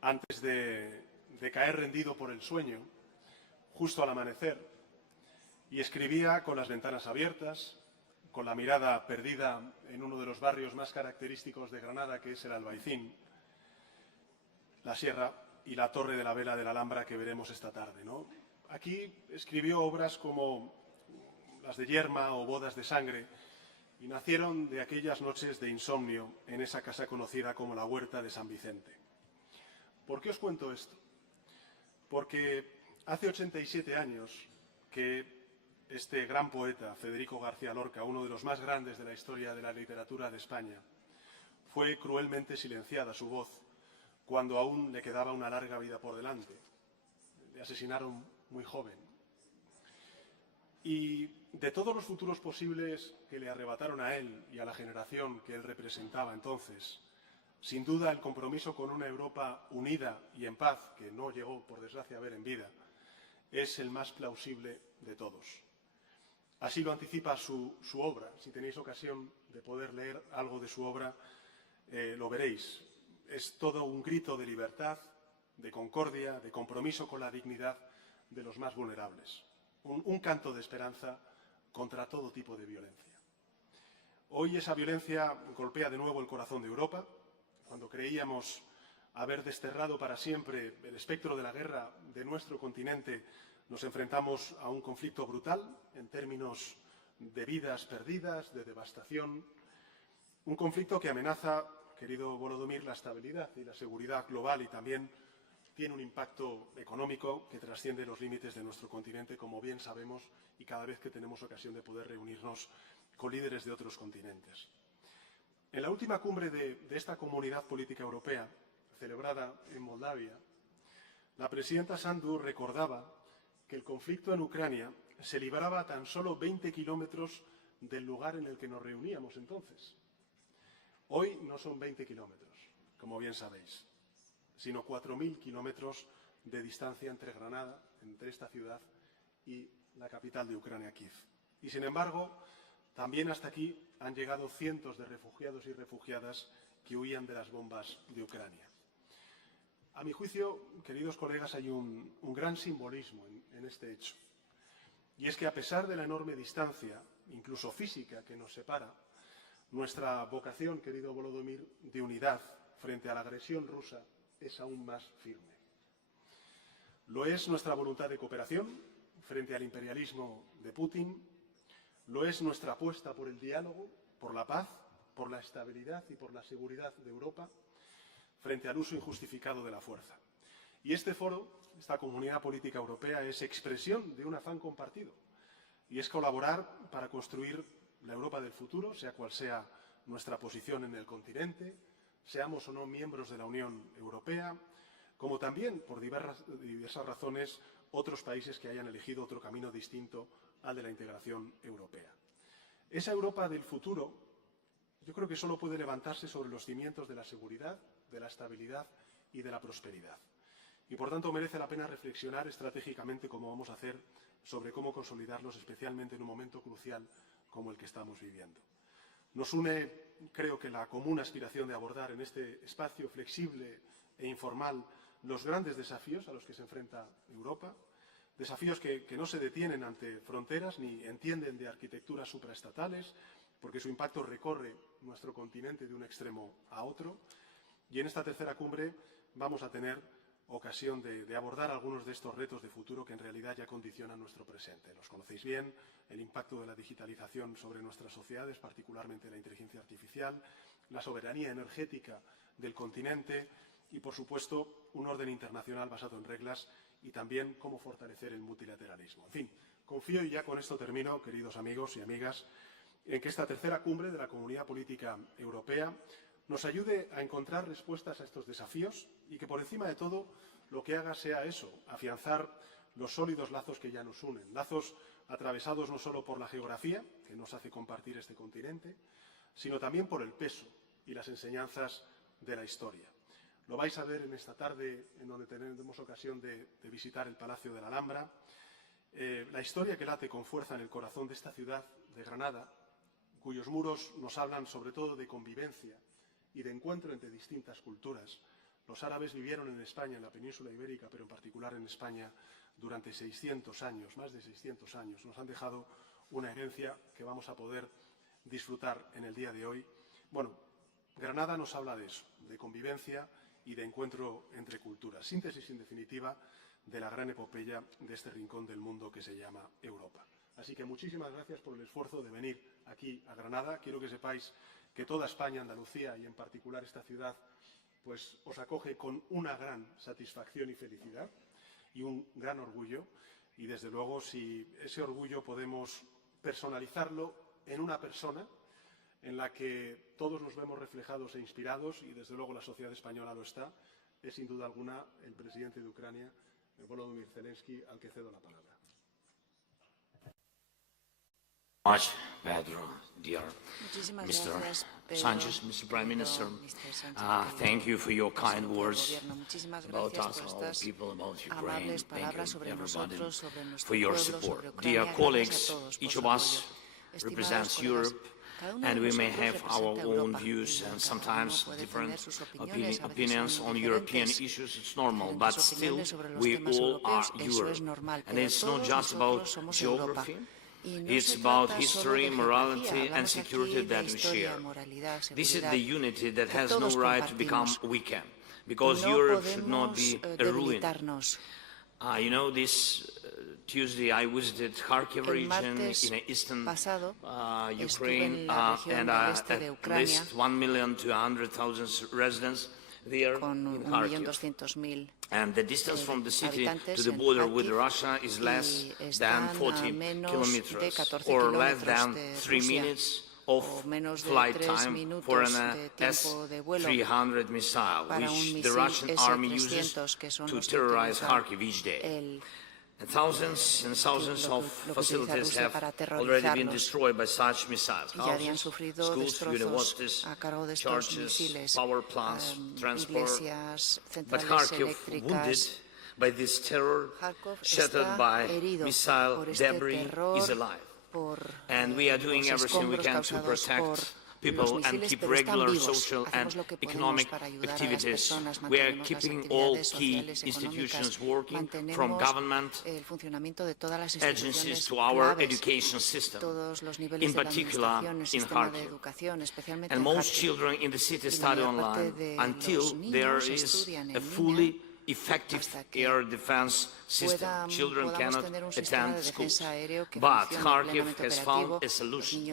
antes de caer rendido por el sueño, justo al amanecer, y escribía con las ventanas abiertas, con la mirada perdida en uno de los barrios más característicos de Granada, que es el Albaicín, la Sierra y la Torre de la Vela de la Alhambra que veremos esta tarde, ¿no? Aquí escribió obras como las de Yerma o Bodas de Sangre, y nacieron de aquellas noches de insomnio en esa casa conocida como la Huerta de San Vicente. ¿Por qué os cuento esto? Porque hace 87 años que este gran poeta, Federico García Lorca, uno de los más grandes de la historia de la literatura de España, fue cruelmente silenciada su voz cuando aún le quedaba una larga vida por delante. Le asesinaron muy joven. Y de todos los futuros posibles que le arrebataron a él y a la generación que él representaba entonces, sin duda el compromiso con una Europa unida y en paz, que no llegó, por desgracia, a ver en vida, es el más plausible de todos. Así lo anticipa su obra. Si tenéis ocasión de poder leer algo de su obra, lo veréis. Es todo un grito de libertad, de concordia, de compromiso con la dignidad de los más vulnerables. Un canto de esperanza contra todo tipo de violencia. Hoy esa violencia golpea de nuevo el corazón de Europa. Cuando creíamos haber desterrado para siempre el espectro de la guerra de nuestro continente, nos enfrentamos a un conflicto brutal en términos de vidas perdidas, de devastación. Un conflicto que amenaza, querido Volodymyr, la estabilidad y la seguridad global y también tiene un impacto económico que trasciende los límites de nuestro continente, como bien sabemos, y cada vez que tenemos ocasión de poder reunirnos con líderes de otros continentes. En la última cumbre de esta Comunidad Política Europea, celebrada en Moldavia, la presidenta Sandu recordaba que el conflicto en Ucrania se libraba a tan solo 20 kilómetros del lugar en el que nos reuníamos entonces. Hoy no son 20 kilómetros, como bien sabéis, sino 4.000 kilómetros de distancia entre Granada, entre esta ciudad, y la capital de Ucrania, Kiev. Y sin embargo, también hasta aquí han llegado cientos de refugiados y refugiadas que huían de las bombas de Ucrania. A mi juicio, queridos colegas, hay un gran simbolismo en este hecho. Y es que a pesar de la enorme distancia, incluso física, que nos separa, nuestra vocación, querido Volodymyr, de unidad frente a la agresión rusa es aún más firme. Lo es nuestra voluntad de cooperación frente al imperialismo de Putin, lo es nuestra apuesta por el diálogo, por la paz, por la estabilidad y por la seguridad de Europa frente al uso injustificado de la fuerza. Y este foro, esta Comunidad Política Europea, es expresión de un afán compartido y es colaborar para construir la Europa del futuro, sea cual sea nuestra posición en el continente, seamos o no miembros de la Unión Europea, como también, por diversas razones, otros países que hayan elegido otro camino distinto al de la integración europea. Esa Europa del futuro, yo creo que solo puede levantarse sobre los cimientos de la seguridad, de la estabilidad y de la prosperidad. Y, por tanto, merece la pena reflexionar estratégicamente cómo vamos a hacer sobre cómo consolidarlos, especialmente en un momento crucial como el que estamos viviendo. Nos une, creo que, la común aspiración de abordar en este espacio flexible e informal los grandes desafíos a los que se enfrenta Europa, desafíos que no se detienen ante fronteras ni entienden de arquitecturas supraestatales, porque su impacto recorre nuestro continente de un extremo a otro. Y en esta tercera cumbre vamos a tener ocasión de abordar algunos de estos retos de futuro que en realidad ya condicionan nuestro presente. Los conocéis bien, el impacto de la digitalización sobre nuestras sociedades, particularmente la inteligencia artificial, la soberanía energética del continente y, por supuesto, un orden internacional basado en reglas y también cómo fortalecer el multilateralismo. En fin, confío, y ya con esto termino, queridos amigos y amigas, en que esta tercera cumbre de la Comunidad Política Europea nos ayude a encontrar respuestas a estos desafíos y que, por encima de todo, lo que haga sea eso, afianzar los sólidos lazos que ya nos unen, lazos atravesados no solo por la geografía, que nos hace compartir este continente, sino también por el peso y las enseñanzas de la historia. Lo vais a ver en esta tarde, en donde tendremos ocasión de visitar el Palacio de la Alhambra, la historia que late con fuerza en el corazón de esta ciudad de Granada, cuyos muros nos hablan sobre todo de convivencia y de encuentro entre distintas culturas, Los árabes vivieron en España, en la península ibérica, pero en particular en España, durante 600 años, más de 600 años. Nos han dejado una herencia que vamos a poder disfrutar en el día de hoy. Bueno, Granada nos habla de eso, de convivencia y de encuentro entre culturas. Síntesis, en definitiva, de la gran epopeya de este rincón del mundo que se llama Europa. Así que muchísimas gracias por el esfuerzo de venir aquí a Granada. Quiero que sepáis que toda España, Andalucía y en particular esta ciudad, pues os acoge con una gran satisfacción y felicidad y un gran orgullo. Y desde luego, si ese orgullo podemos personalizarlo en una persona en la que todos nos vemos reflejados e inspirados, y desde luego la sociedad española lo está, es sin duda alguna el presidente de Ucrania, Volodymyr Zelensky, al que cedo la palabra. Much, Pedro, dear Mr. Sánchez, Mr. Prime Minister, thank you for your kind words about us, our people, about Ukraine. Thank you, everybody, for your support. Dear colleagues, each of us represents Europe, and we may have our own views and sometimes different opinions on European issues. It's normal, but still we all are Europe. And it's not just about geography. It's about history, morality and security that we share. This is the unity that has no right to become weakened, because Europe should not be a ruin. You know, this Tuesday I visited Kharkiv region in eastern Ukraine, and at least 1,200,000 residents there in Kharkiv. And the distance from the city to the border with Russia is less than 40 kilometers, or less than 3 minutes of flight time for an S-300 missile, which the Russian army uses to terrorize Kharkiv each day. And thousands of facilities have already been destroyed by such missiles. Houses, schools, universities, churches, power plants, transport. But Kharkiv, wounded by this terror, shattered by missile debris, is alive. And we are doing everything we can to protect people and keep regular social and economic activities. We are keeping all key institutions working, from government agencies to our education system, in particular in Kharkiv. And most children in the city study online until there is a fully effective air defense system. Children cannot attend schools. But Kharkiv has found a solution.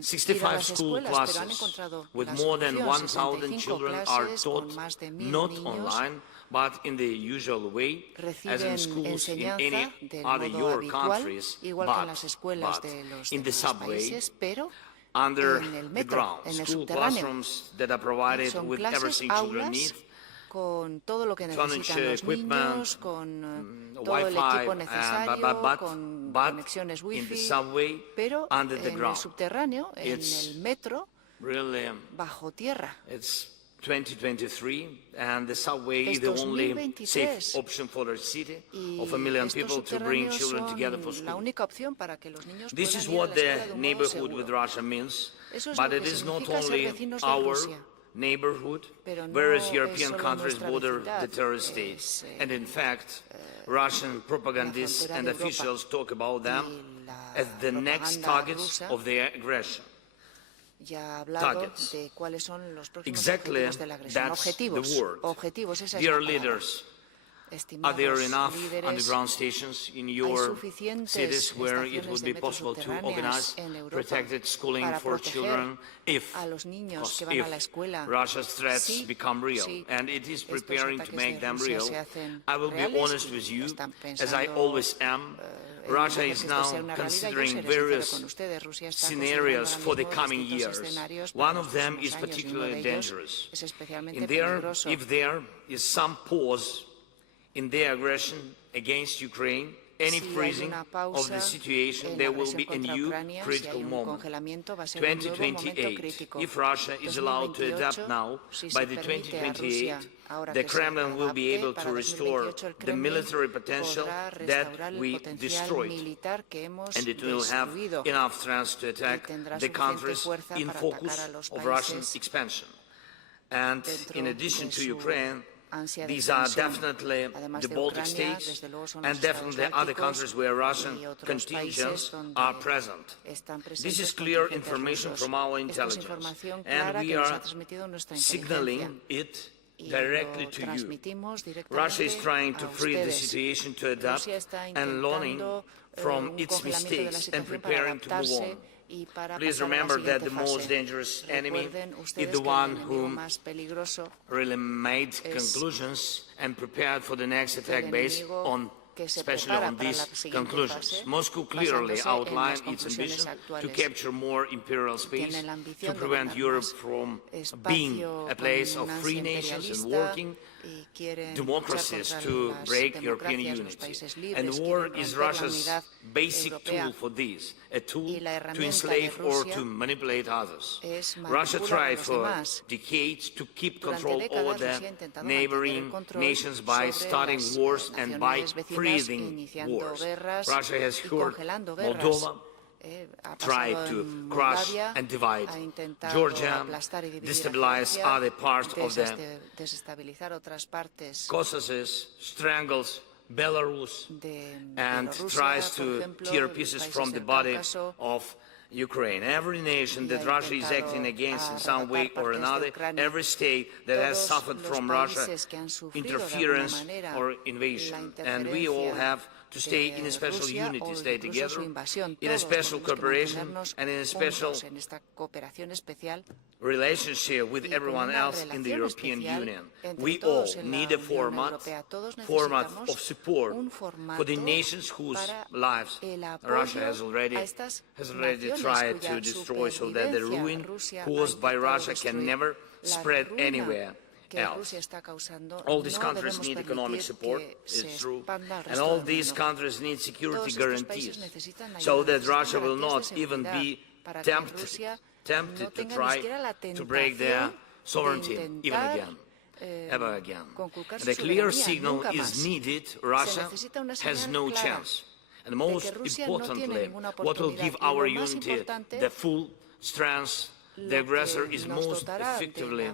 65 school classes with more than 1,000 children are taught not online, but in the usual way, as in schools in any other Euro countries, but in the subway, under the ground. School classrooms that are provided with everything children need, con todo lo que necesitan los niños, con todo el Wi-Fi, equipo necesario, con conexiones wifi, pero en el subterráneo, en el metro, bajo tierra. It's 2023, and the subway is the only safe option for the city of 1 million people to bring children together for school. This is what the neighborhood with Russia means, but it is not only our neighborhood, whereas European countries border the terrorist states. And in fact, Russian propagandists and officials talk about them as the next targets of their aggression. Targets. Exactly, that's the word. Dear leaders, are there enough underground stations in your cities where it would be possible to organize protected schooling for children if Russia's threats become real? And it is preparing to make them real. I will be honest with you, as I always am. Russia is now considering various scenarios for the coming years. One of them is particularly dangerous. If there is some pause in their aggression against Ukraine, any freezing of the situation, there will be a new critical moment. 2028. If Russia is allowed to adapt now, by the 2028, the Kremlin will be able to restore the military potential that we destroyed, and it will have enough strength to attack the countries in focus of Russian expansion. And in addition to Ukraine, ansia de These are expansión. definitely Además the de Baltic Ucrania, states desde luego son and los definitely estados other countries where Russian y otros contingents países donde are present. están presentes This is clear contingentes information rusos. from our Esta es intelligence, información and clara we que nos are ha transmitido nuestra signaling inteligencia. it Y directly lo to you. transmitimos Russia is directamente trying to a free the ustedes. situation to adapt Rusia está and learning intentando from un its congelamiento de la mistakes and situación para preparing to move adaptarse on. y para Please pasar a la remember that siguiente the most fase. dangerous enemy Recuerden is ustedes the que el one enemigo who más peligroso really made es conclusions and prepared for the next attack el based enemigo on que se especially prepara on para la these siguiente conclusions. fase, Moscow clearly basándose en outlined las its conclusiones ambition to actuales. capture more imperial space, Tiene la to ambición de prevent ganar Europe más from being espacio a place con of una free ansia nations and imperialista working y quieren democracies luchar to contra las break European democracias, los unity. países And libres, war quieren is romper la Russia's unidad basic europea. tool for this, a tool Y la to herramienta de enslave or Rusia to manipulate others. es Russia manipular a tried los for demás. decades to keep Durante control over décadas, the Rusia ha intentado mantener el neighboring control nations by sobre starting las wars and by naciones vecinas, freezing iniciando wars. guerras Russia has y hurt congelando guerras. Moldova, Ha tried pasado to en crush Moldavia, and divide ha intentado Georgia, aplastar y dividir a destabilize Georgia, other parts of the desestabilizar otras partes Caucasus, strangles Belarus, and Bielorrusia, tries por to ejemplo, tear los pieces países from the del body Cáucaso, of Ukraine. Every nation that Russia is acting against in some way or another, every state that has suffered from Russia interference or invasion. And we all have to stay in a special unity, stay together, in a special cooperation and in a special relationship with everyone else in the European Union. We all need a format of support for the nations whose lives Russia has already tried to destroy, so that the ruin caused by Russia can never spread anywhere else. All these countries need economic support, it's true, and all these countries need security guarantees, so that Russia will not even be tempted to try to break their sovereignty ever again. And a clear signal is needed. Russia has no chance. And most importantly, what will give our unity the full strength, the aggressor is most effectively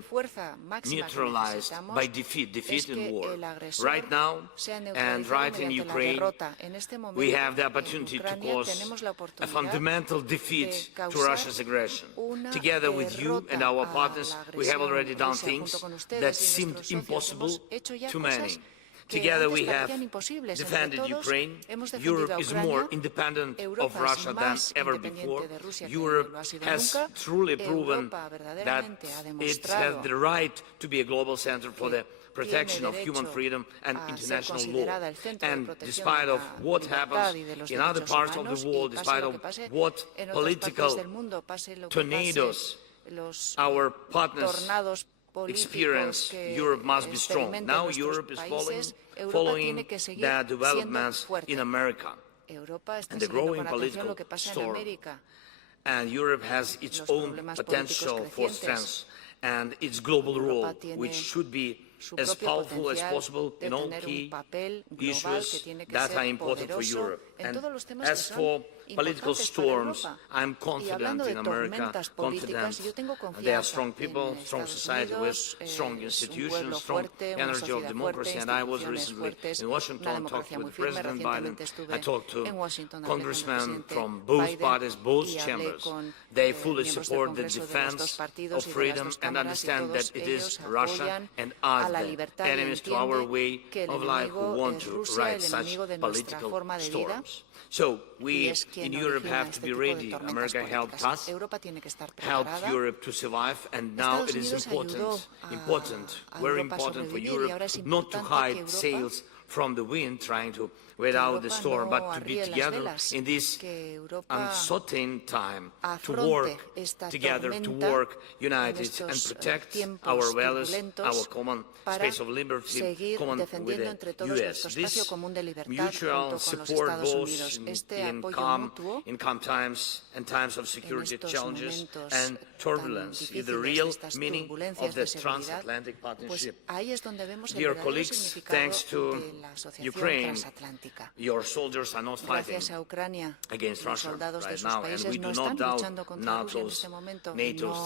neutralized by defeat in war. Right now, and right in Ukraine, we have the opportunity to cause a fundamental defeat to Russia's aggression. Together with you and our partners, we have already done things that seemed impossible to many. Together we have defended Ukraine. Europe is more independent of Russia than ever before. Europe has truly proven that it has the right to be a global center for the protection of human freedom and international law. And despite of what happens in other parts of the world, despite of what political tornadoes our partners experience, Europe must be strong. Now Europe is following the developments in America and the growing political storm. And Europe has its own potential for strength and its global role, which should be as powerful as possible in all key issues that are important for Europe. And as for political storms, I'm confident in America, confident they are strong people, strong society with strong institutions, strong energy of democracy. And I was recently in Washington talking with President Biden. I talked to congressmen from both parties, both chambers. They fully support the defense of freedom and understand that it is Russia and us, the enemies to our way of life, who want to ride such political storms. So we in Europe have to be ready. America helped us, helped Europe to survive, and now it is important, very important for Europe not to hide sails from the wind, trying to wait out the storm, but to be together in this uncertain time, to work together, to work united and protect our values, our common space of liberty, common with the US. This mutual support both in calm times and times of security challenges and turbulence is the real meaning of the transatlantic partnership. Dear colleagues, thanks to Ukraine, your soldiers are not fighting against Russia right now, and we do not doubt NATO's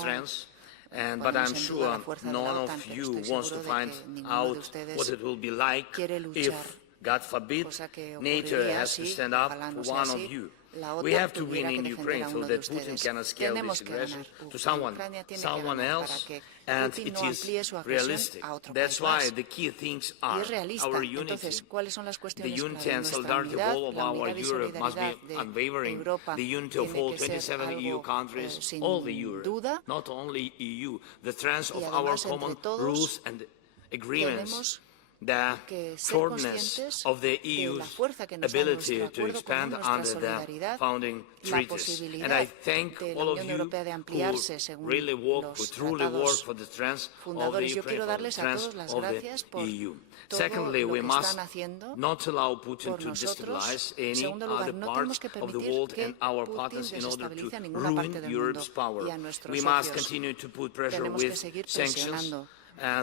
strength. But I'm sure none of you wants to find out what it will be like if, God forbid, NATO has to stand up for one of you. We have to win in Ukraine so that Putin cannot scale this aggression to someone else, and it is realistic. That's why the key things are our unity. The unity and solidarity of all of our Europe must be unwavering. The unity of all 27 EU countries, all the Europe, not only EU. The strength of our common rules and agreements. The shortness of the EU's ability to expand under the founding treaties. And I thank all of you who really work, who truly work for the strength of the Ukraine, for the strength of the EU. Secondly, we must not allow Putin to destabilize any other part of the world and our partners in order to ruin Europe's power. We must continue to put pressure with sanctions,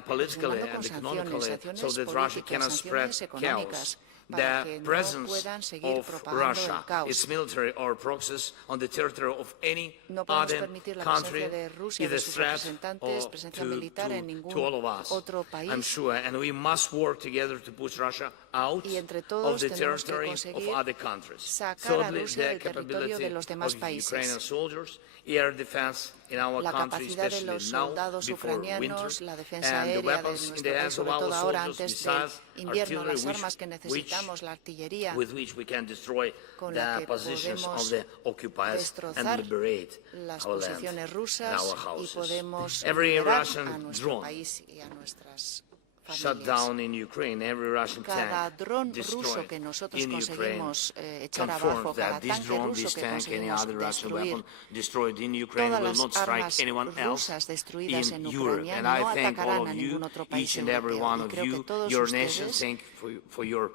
politically and economically, so that Russia cannot spread chaos. The presence of Russia, its military or proxies on the territory of any other country is a threat to all of us, I'm sure, and we must work together to push Russia out of the territory of other countries. Thirdly, the capability of Ukrainian soldiers, air defense in our country, especially now before winter, and the weapons in the hands of our soldiers, missiles, artillery, with which we can destroy the positions of the occupiers and liberate our land and our houses. Every Russian drone shut down in Ukraine, every Russian tank destroyed in Ukraine confirms that this drone, this tank, any other Russian weapon destroyed in Ukraine will not strike anyone else in Europe. And I thank all of you, each and every one of you, your nations, thank you for your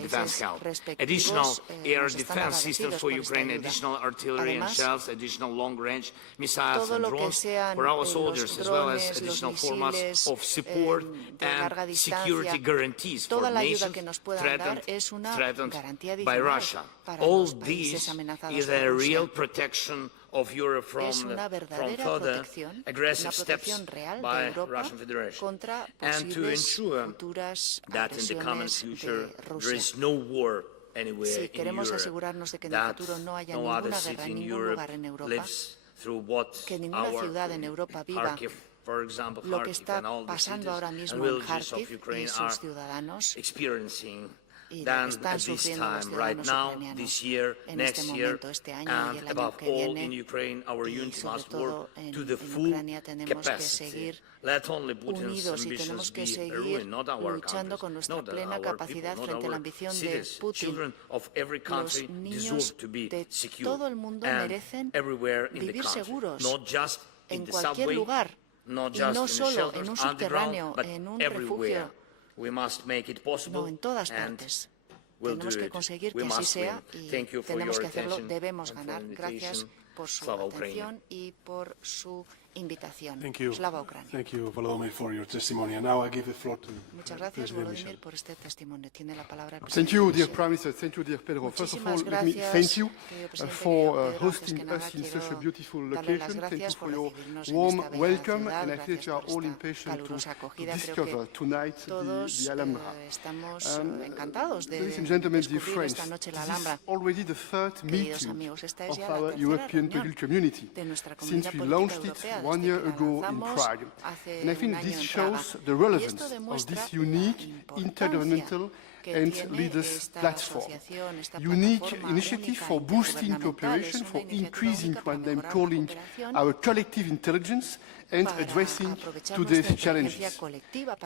defense help. Additional air defense systems for Ukraine, additional artillery and shells, additional long-range missiles and drones for our soldiers, as well as additional formats of support and security guarantees for nations threatened by Russia. All this is a real protection of Europe from further aggressive steps by Russian Federation, and to ensure that in the coming future there is no war anywhere in Europe, that no other city in Europe lives through what our Kharkiv, for example, Kharkiv and all the cities and villages of Ukraine are experiencing than at this time, right now, this year, next year, and above all in Ukraine, our unity must work to the full capacity. Let only Putin's ambitions be a ruin, not our countries, not our people, not our cities. Children of every country deserve to be secure, and everywhere in the country, not just in the subway, not just in the shelters underground, but everywhere. We must make it possible, and we'll do it. We must win. Thank you for your attention and for the invitation. Slava Ukraini. Thank you. Thank you, Volodymyr, for your testimony. And now I give the floor to President Michel. Thank you, dear Prime Minister. Thank you, dear Pedro. First of all, let me thank you for hosting us in such a beautiful location. Thank you for your warm welcome, and I feel that you are all impatient to discover tonight the Alhambra. Ladies and gentlemen, dear friends, this is already the third meeting of our European political community since we launched it 1 year ago in Prague. And I think this shows the relevance of this unique intergovernmental and leaders platform. Unique initiative for boosting cooperation, for increasing what I'm calling our collective intelligence and addressing today's challenges.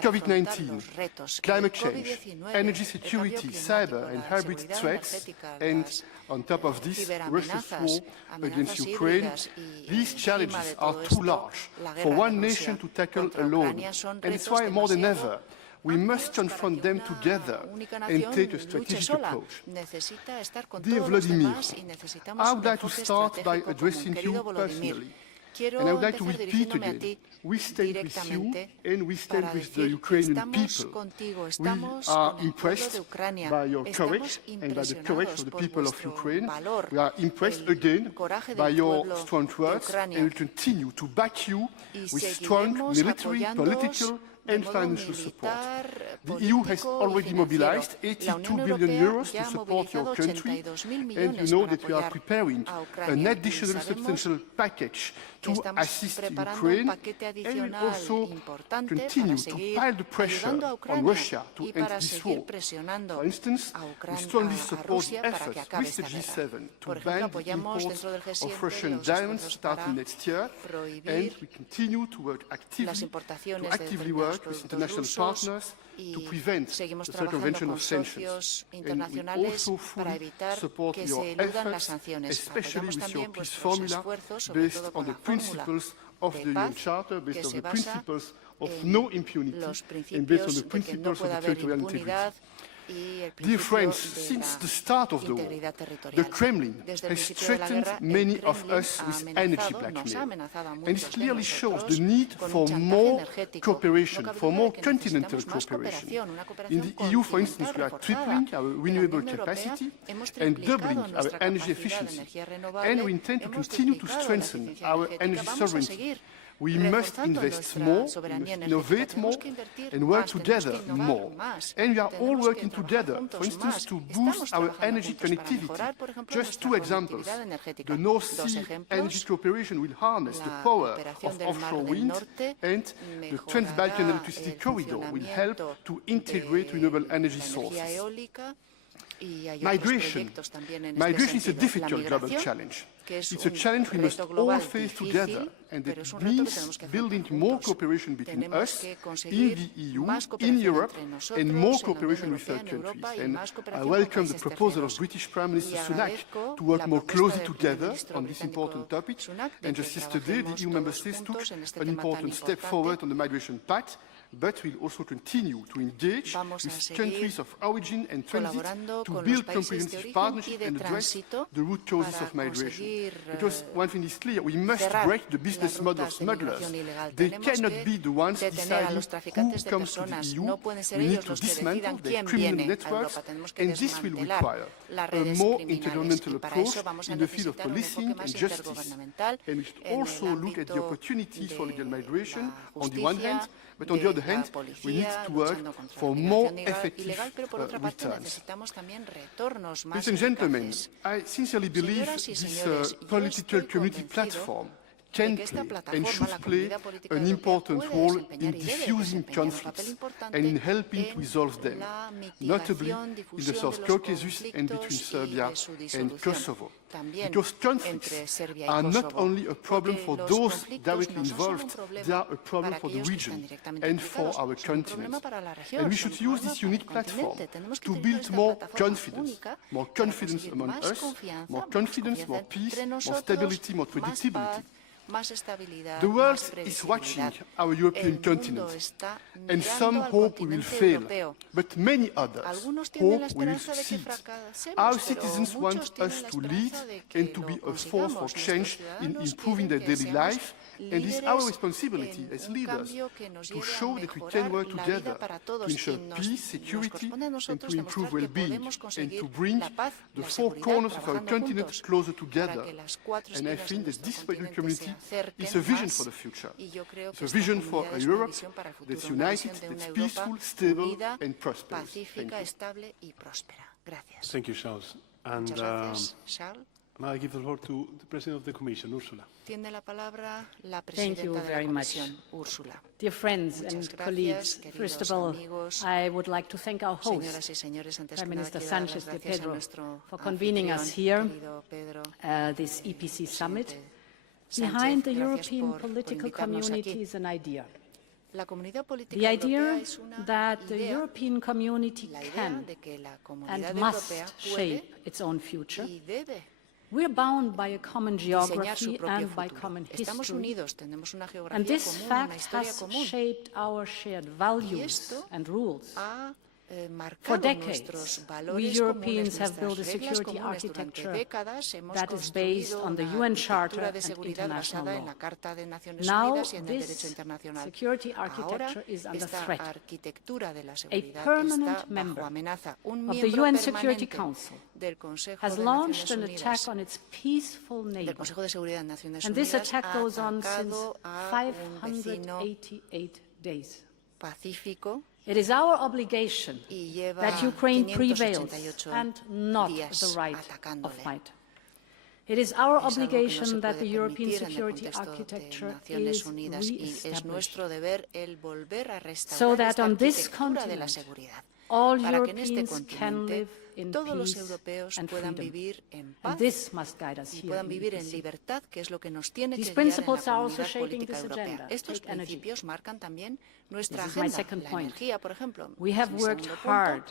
COVID-19, climate change, energy security, cyber and hybrid threats, and on top of this, Russia's war against Ukraine. These challenges are too large for one nation to tackle alone, and it's why more than ever we must confront them together and take a strategic approach. Dear Vladimir, I would like to start by addressing you personally. And I would like to repeat again, we stand with you and we stand with the Ukrainian people. We are impressed by your courage and by the courage of the people of Ukraine. We are impressed again by your strong words and will continue to back you with strong military, political and financial support. The EU has already mobilized 82 billion euros to support your country, and you know that we are preparing an additional substantial package to assist Ukraine, and will also continue to pile the pressure on Russia to end this war. For instance, we strongly support the efforts with the G7 to ban the imports of Russian diamonds starting next year, and we continue to work actively work with international partners to prevent the circumvention of sanctions. And we also fully support your efforts, especially with your peace formula based on the principles of the UN Charter, based on the principles of no impunity, and based on the principles of the territorial integrity. Dear friends, since the start of the war, the Kremlin has threatened many of us with energy blackmail, and it clearly shows the need for more cooperation, for more continental cooperation. In the EU, for instance, we are tripling our renewable capacity and doubling our energy efficiency, and we intend to continue to strengthen our energy sovereignty. We must invest more, we must innovate more, and work together more. And we are all working together, for instance, to boost our energy connectivity. Just two examples. The North Sea Energy Cooperation will harness the power of offshore wind, and the Trans-Balkan Electricity Corridor will help to integrate renewable energy sources. Migration is a difficult global challenge. It's a challenge we must all face together, and that means building more cooperation between us, in the EU, in Europe, and more cooperation with third countries. And I welcome the proposal of British Prime Minister Sunak to work more closely together on this important topic. And just yesterday, the EU member states took an important step forward on the migration pact, but we'll also continue to engage with countries of origin and transit to build comprehensive partnerships and address the root causes of migration. Because one thing is clear, we must break the business model of smugglers. They cannot be the ones deciding who comes to the EU. We need to dismantle their criminal networks, and this will require a more intergovernmental approach in the field of policing and justice. And we should also look at the opportunities for legal migration on the one hand, but on the other hand, we need to work for more effective returns. Ladies and gentlemen, I sincerely believe this political community platform can play and should play an important role in diffusing conflicts and in helping to resolve them, notably in the South Caucasus and between Serbia and Kosovo. Because conflicts are not only a problem for those directly involved, they are a problem for the region and for our continent. And we should use this unique platform to build more confidence among us, more confidence, more peace, more stability, more predictability. The world is watching our European continent, and some hope we will fail, but many others hope we will succeed. Our citizens want us to lead and to be a force for change in improving their daily life, and it is our responsibility as leaders to show that we can work together to ensure peace, security, and to improve well-being, and to bring the four corners of our continent closer together. And I think that this political community is a vision for the future. It's a vision for a Europe that's united, that's peaceful, stable, and prosperous. Thank you. Thank you, Charles. And now I give the floor to the President of the Commission, Ursula. Thank you very much. Dear friends and colleagues, first of all, I would like to thank our host, Prime Minister Sánchez de Pedro, for convening us here, this EPC summit. Behind the European political community is an idea. The idea that the European community can and must shape its own future. We are bound by a common geography and by common history, and this fact has shaped our shared values and rules. For decades, we Europeans have built a security architecture that is based on the UN Charter and international law. Now, this security architecture is under threat. A permanent member of the UN Security Council has launched an attack on its peaceful neighbor, and this attack goes on since 588 days. It is our obligation that Ukraine prevails and not the right of might. It is our obligation that the European security architecture is re-established so that on this continent all Europeans can live in peace and freedom. And this must guide us here in EPC. These principles are also shaping this agenda. Take energy. This is my second point. We have worked hard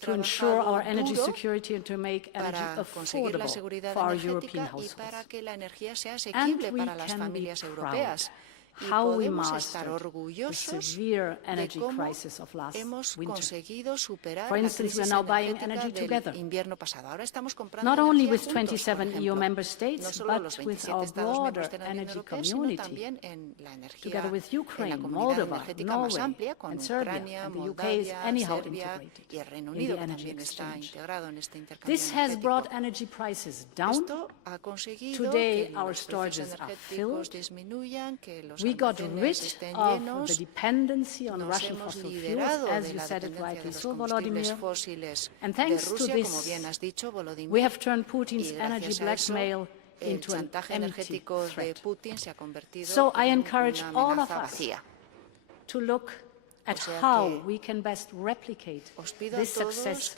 to ensure our energy security and to make energy affordable for our European households. And we can be proud how we mastered the severe energy crisis of last winter. For instance, we are now buying energy together, not only with 27 EU member states, but with our broader energy community, together with Ukraine, Moldova, Norway, and Serbia, and the UK is anyhow integrated in the energy exchange. This has brought energy prices down. Today, our storages are filled. We got rid of the dependency on Russian fossil fuels, as you said it rightly so, Volodymyr. And thanks to this, we have turned Putin's energy blackmail into an empty threat. So I encourage all of us to look at how we can best replicate this success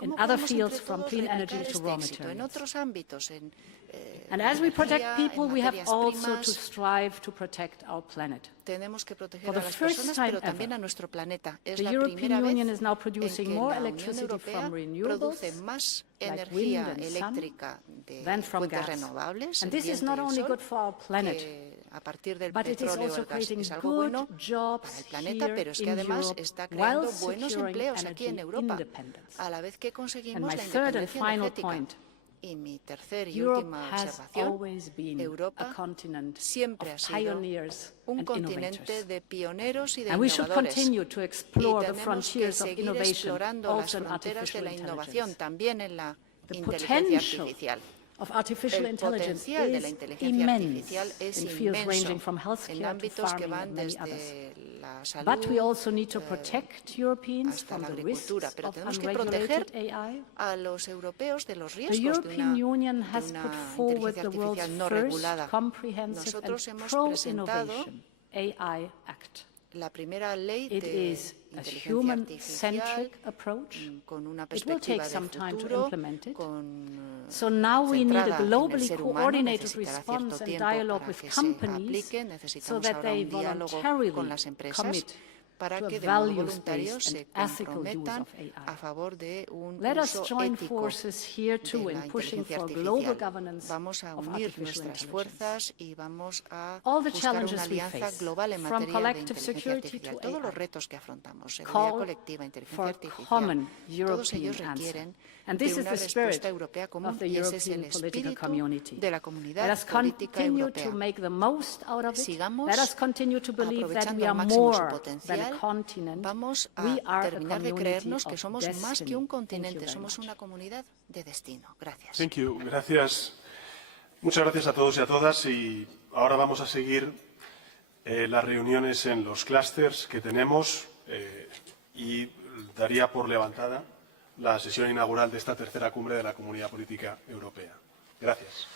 in other fields, from clean energy to raw materials. And as we protect people, we have also to strive to protect our planet. For the first time ever, the European Union is now producing more electricity from renewables, like wind and sun, than from gas. And this is not only good for our planet, but it is also creating good jobs here in Europe while securing energy independence. And my third and final point, Europe has always been a continent of pioneers and innovators. And we should continue to explore the frontiers of innovation, also in artificial intelligence. The potential of artificial intelligence is immense in fields ranging from healthcare to farming and many others. But we also need to protect Europeans from the risks of unregulated AI. The European Union has put forward the world's first comprehensive and pro-innovation AI Act. It is a human-centric approach. It will take some time to implement it. So now we need a globally coordinated response and dialogue with companies so that they voluntarily commit to a values-based and ethical use of AI. Let us join forces here too in pushing for global governance of artificial intelligence. All the challenges we face, from collective security to AI, call for a common European answer. And this is the spirit of the European political community. Let us continue to make the most out of it. Let us continue to believe that we are more than a continent. We are a community of destiny. Thank you. Gracias. Muchas gracias a todos y a todas. Y ahora vamos a seguir las reuniones en los clústeres que tenemos y daría por levantada la sesión inaugural de esta tercera cumbre de la Comunidad Política Europea. Gracias.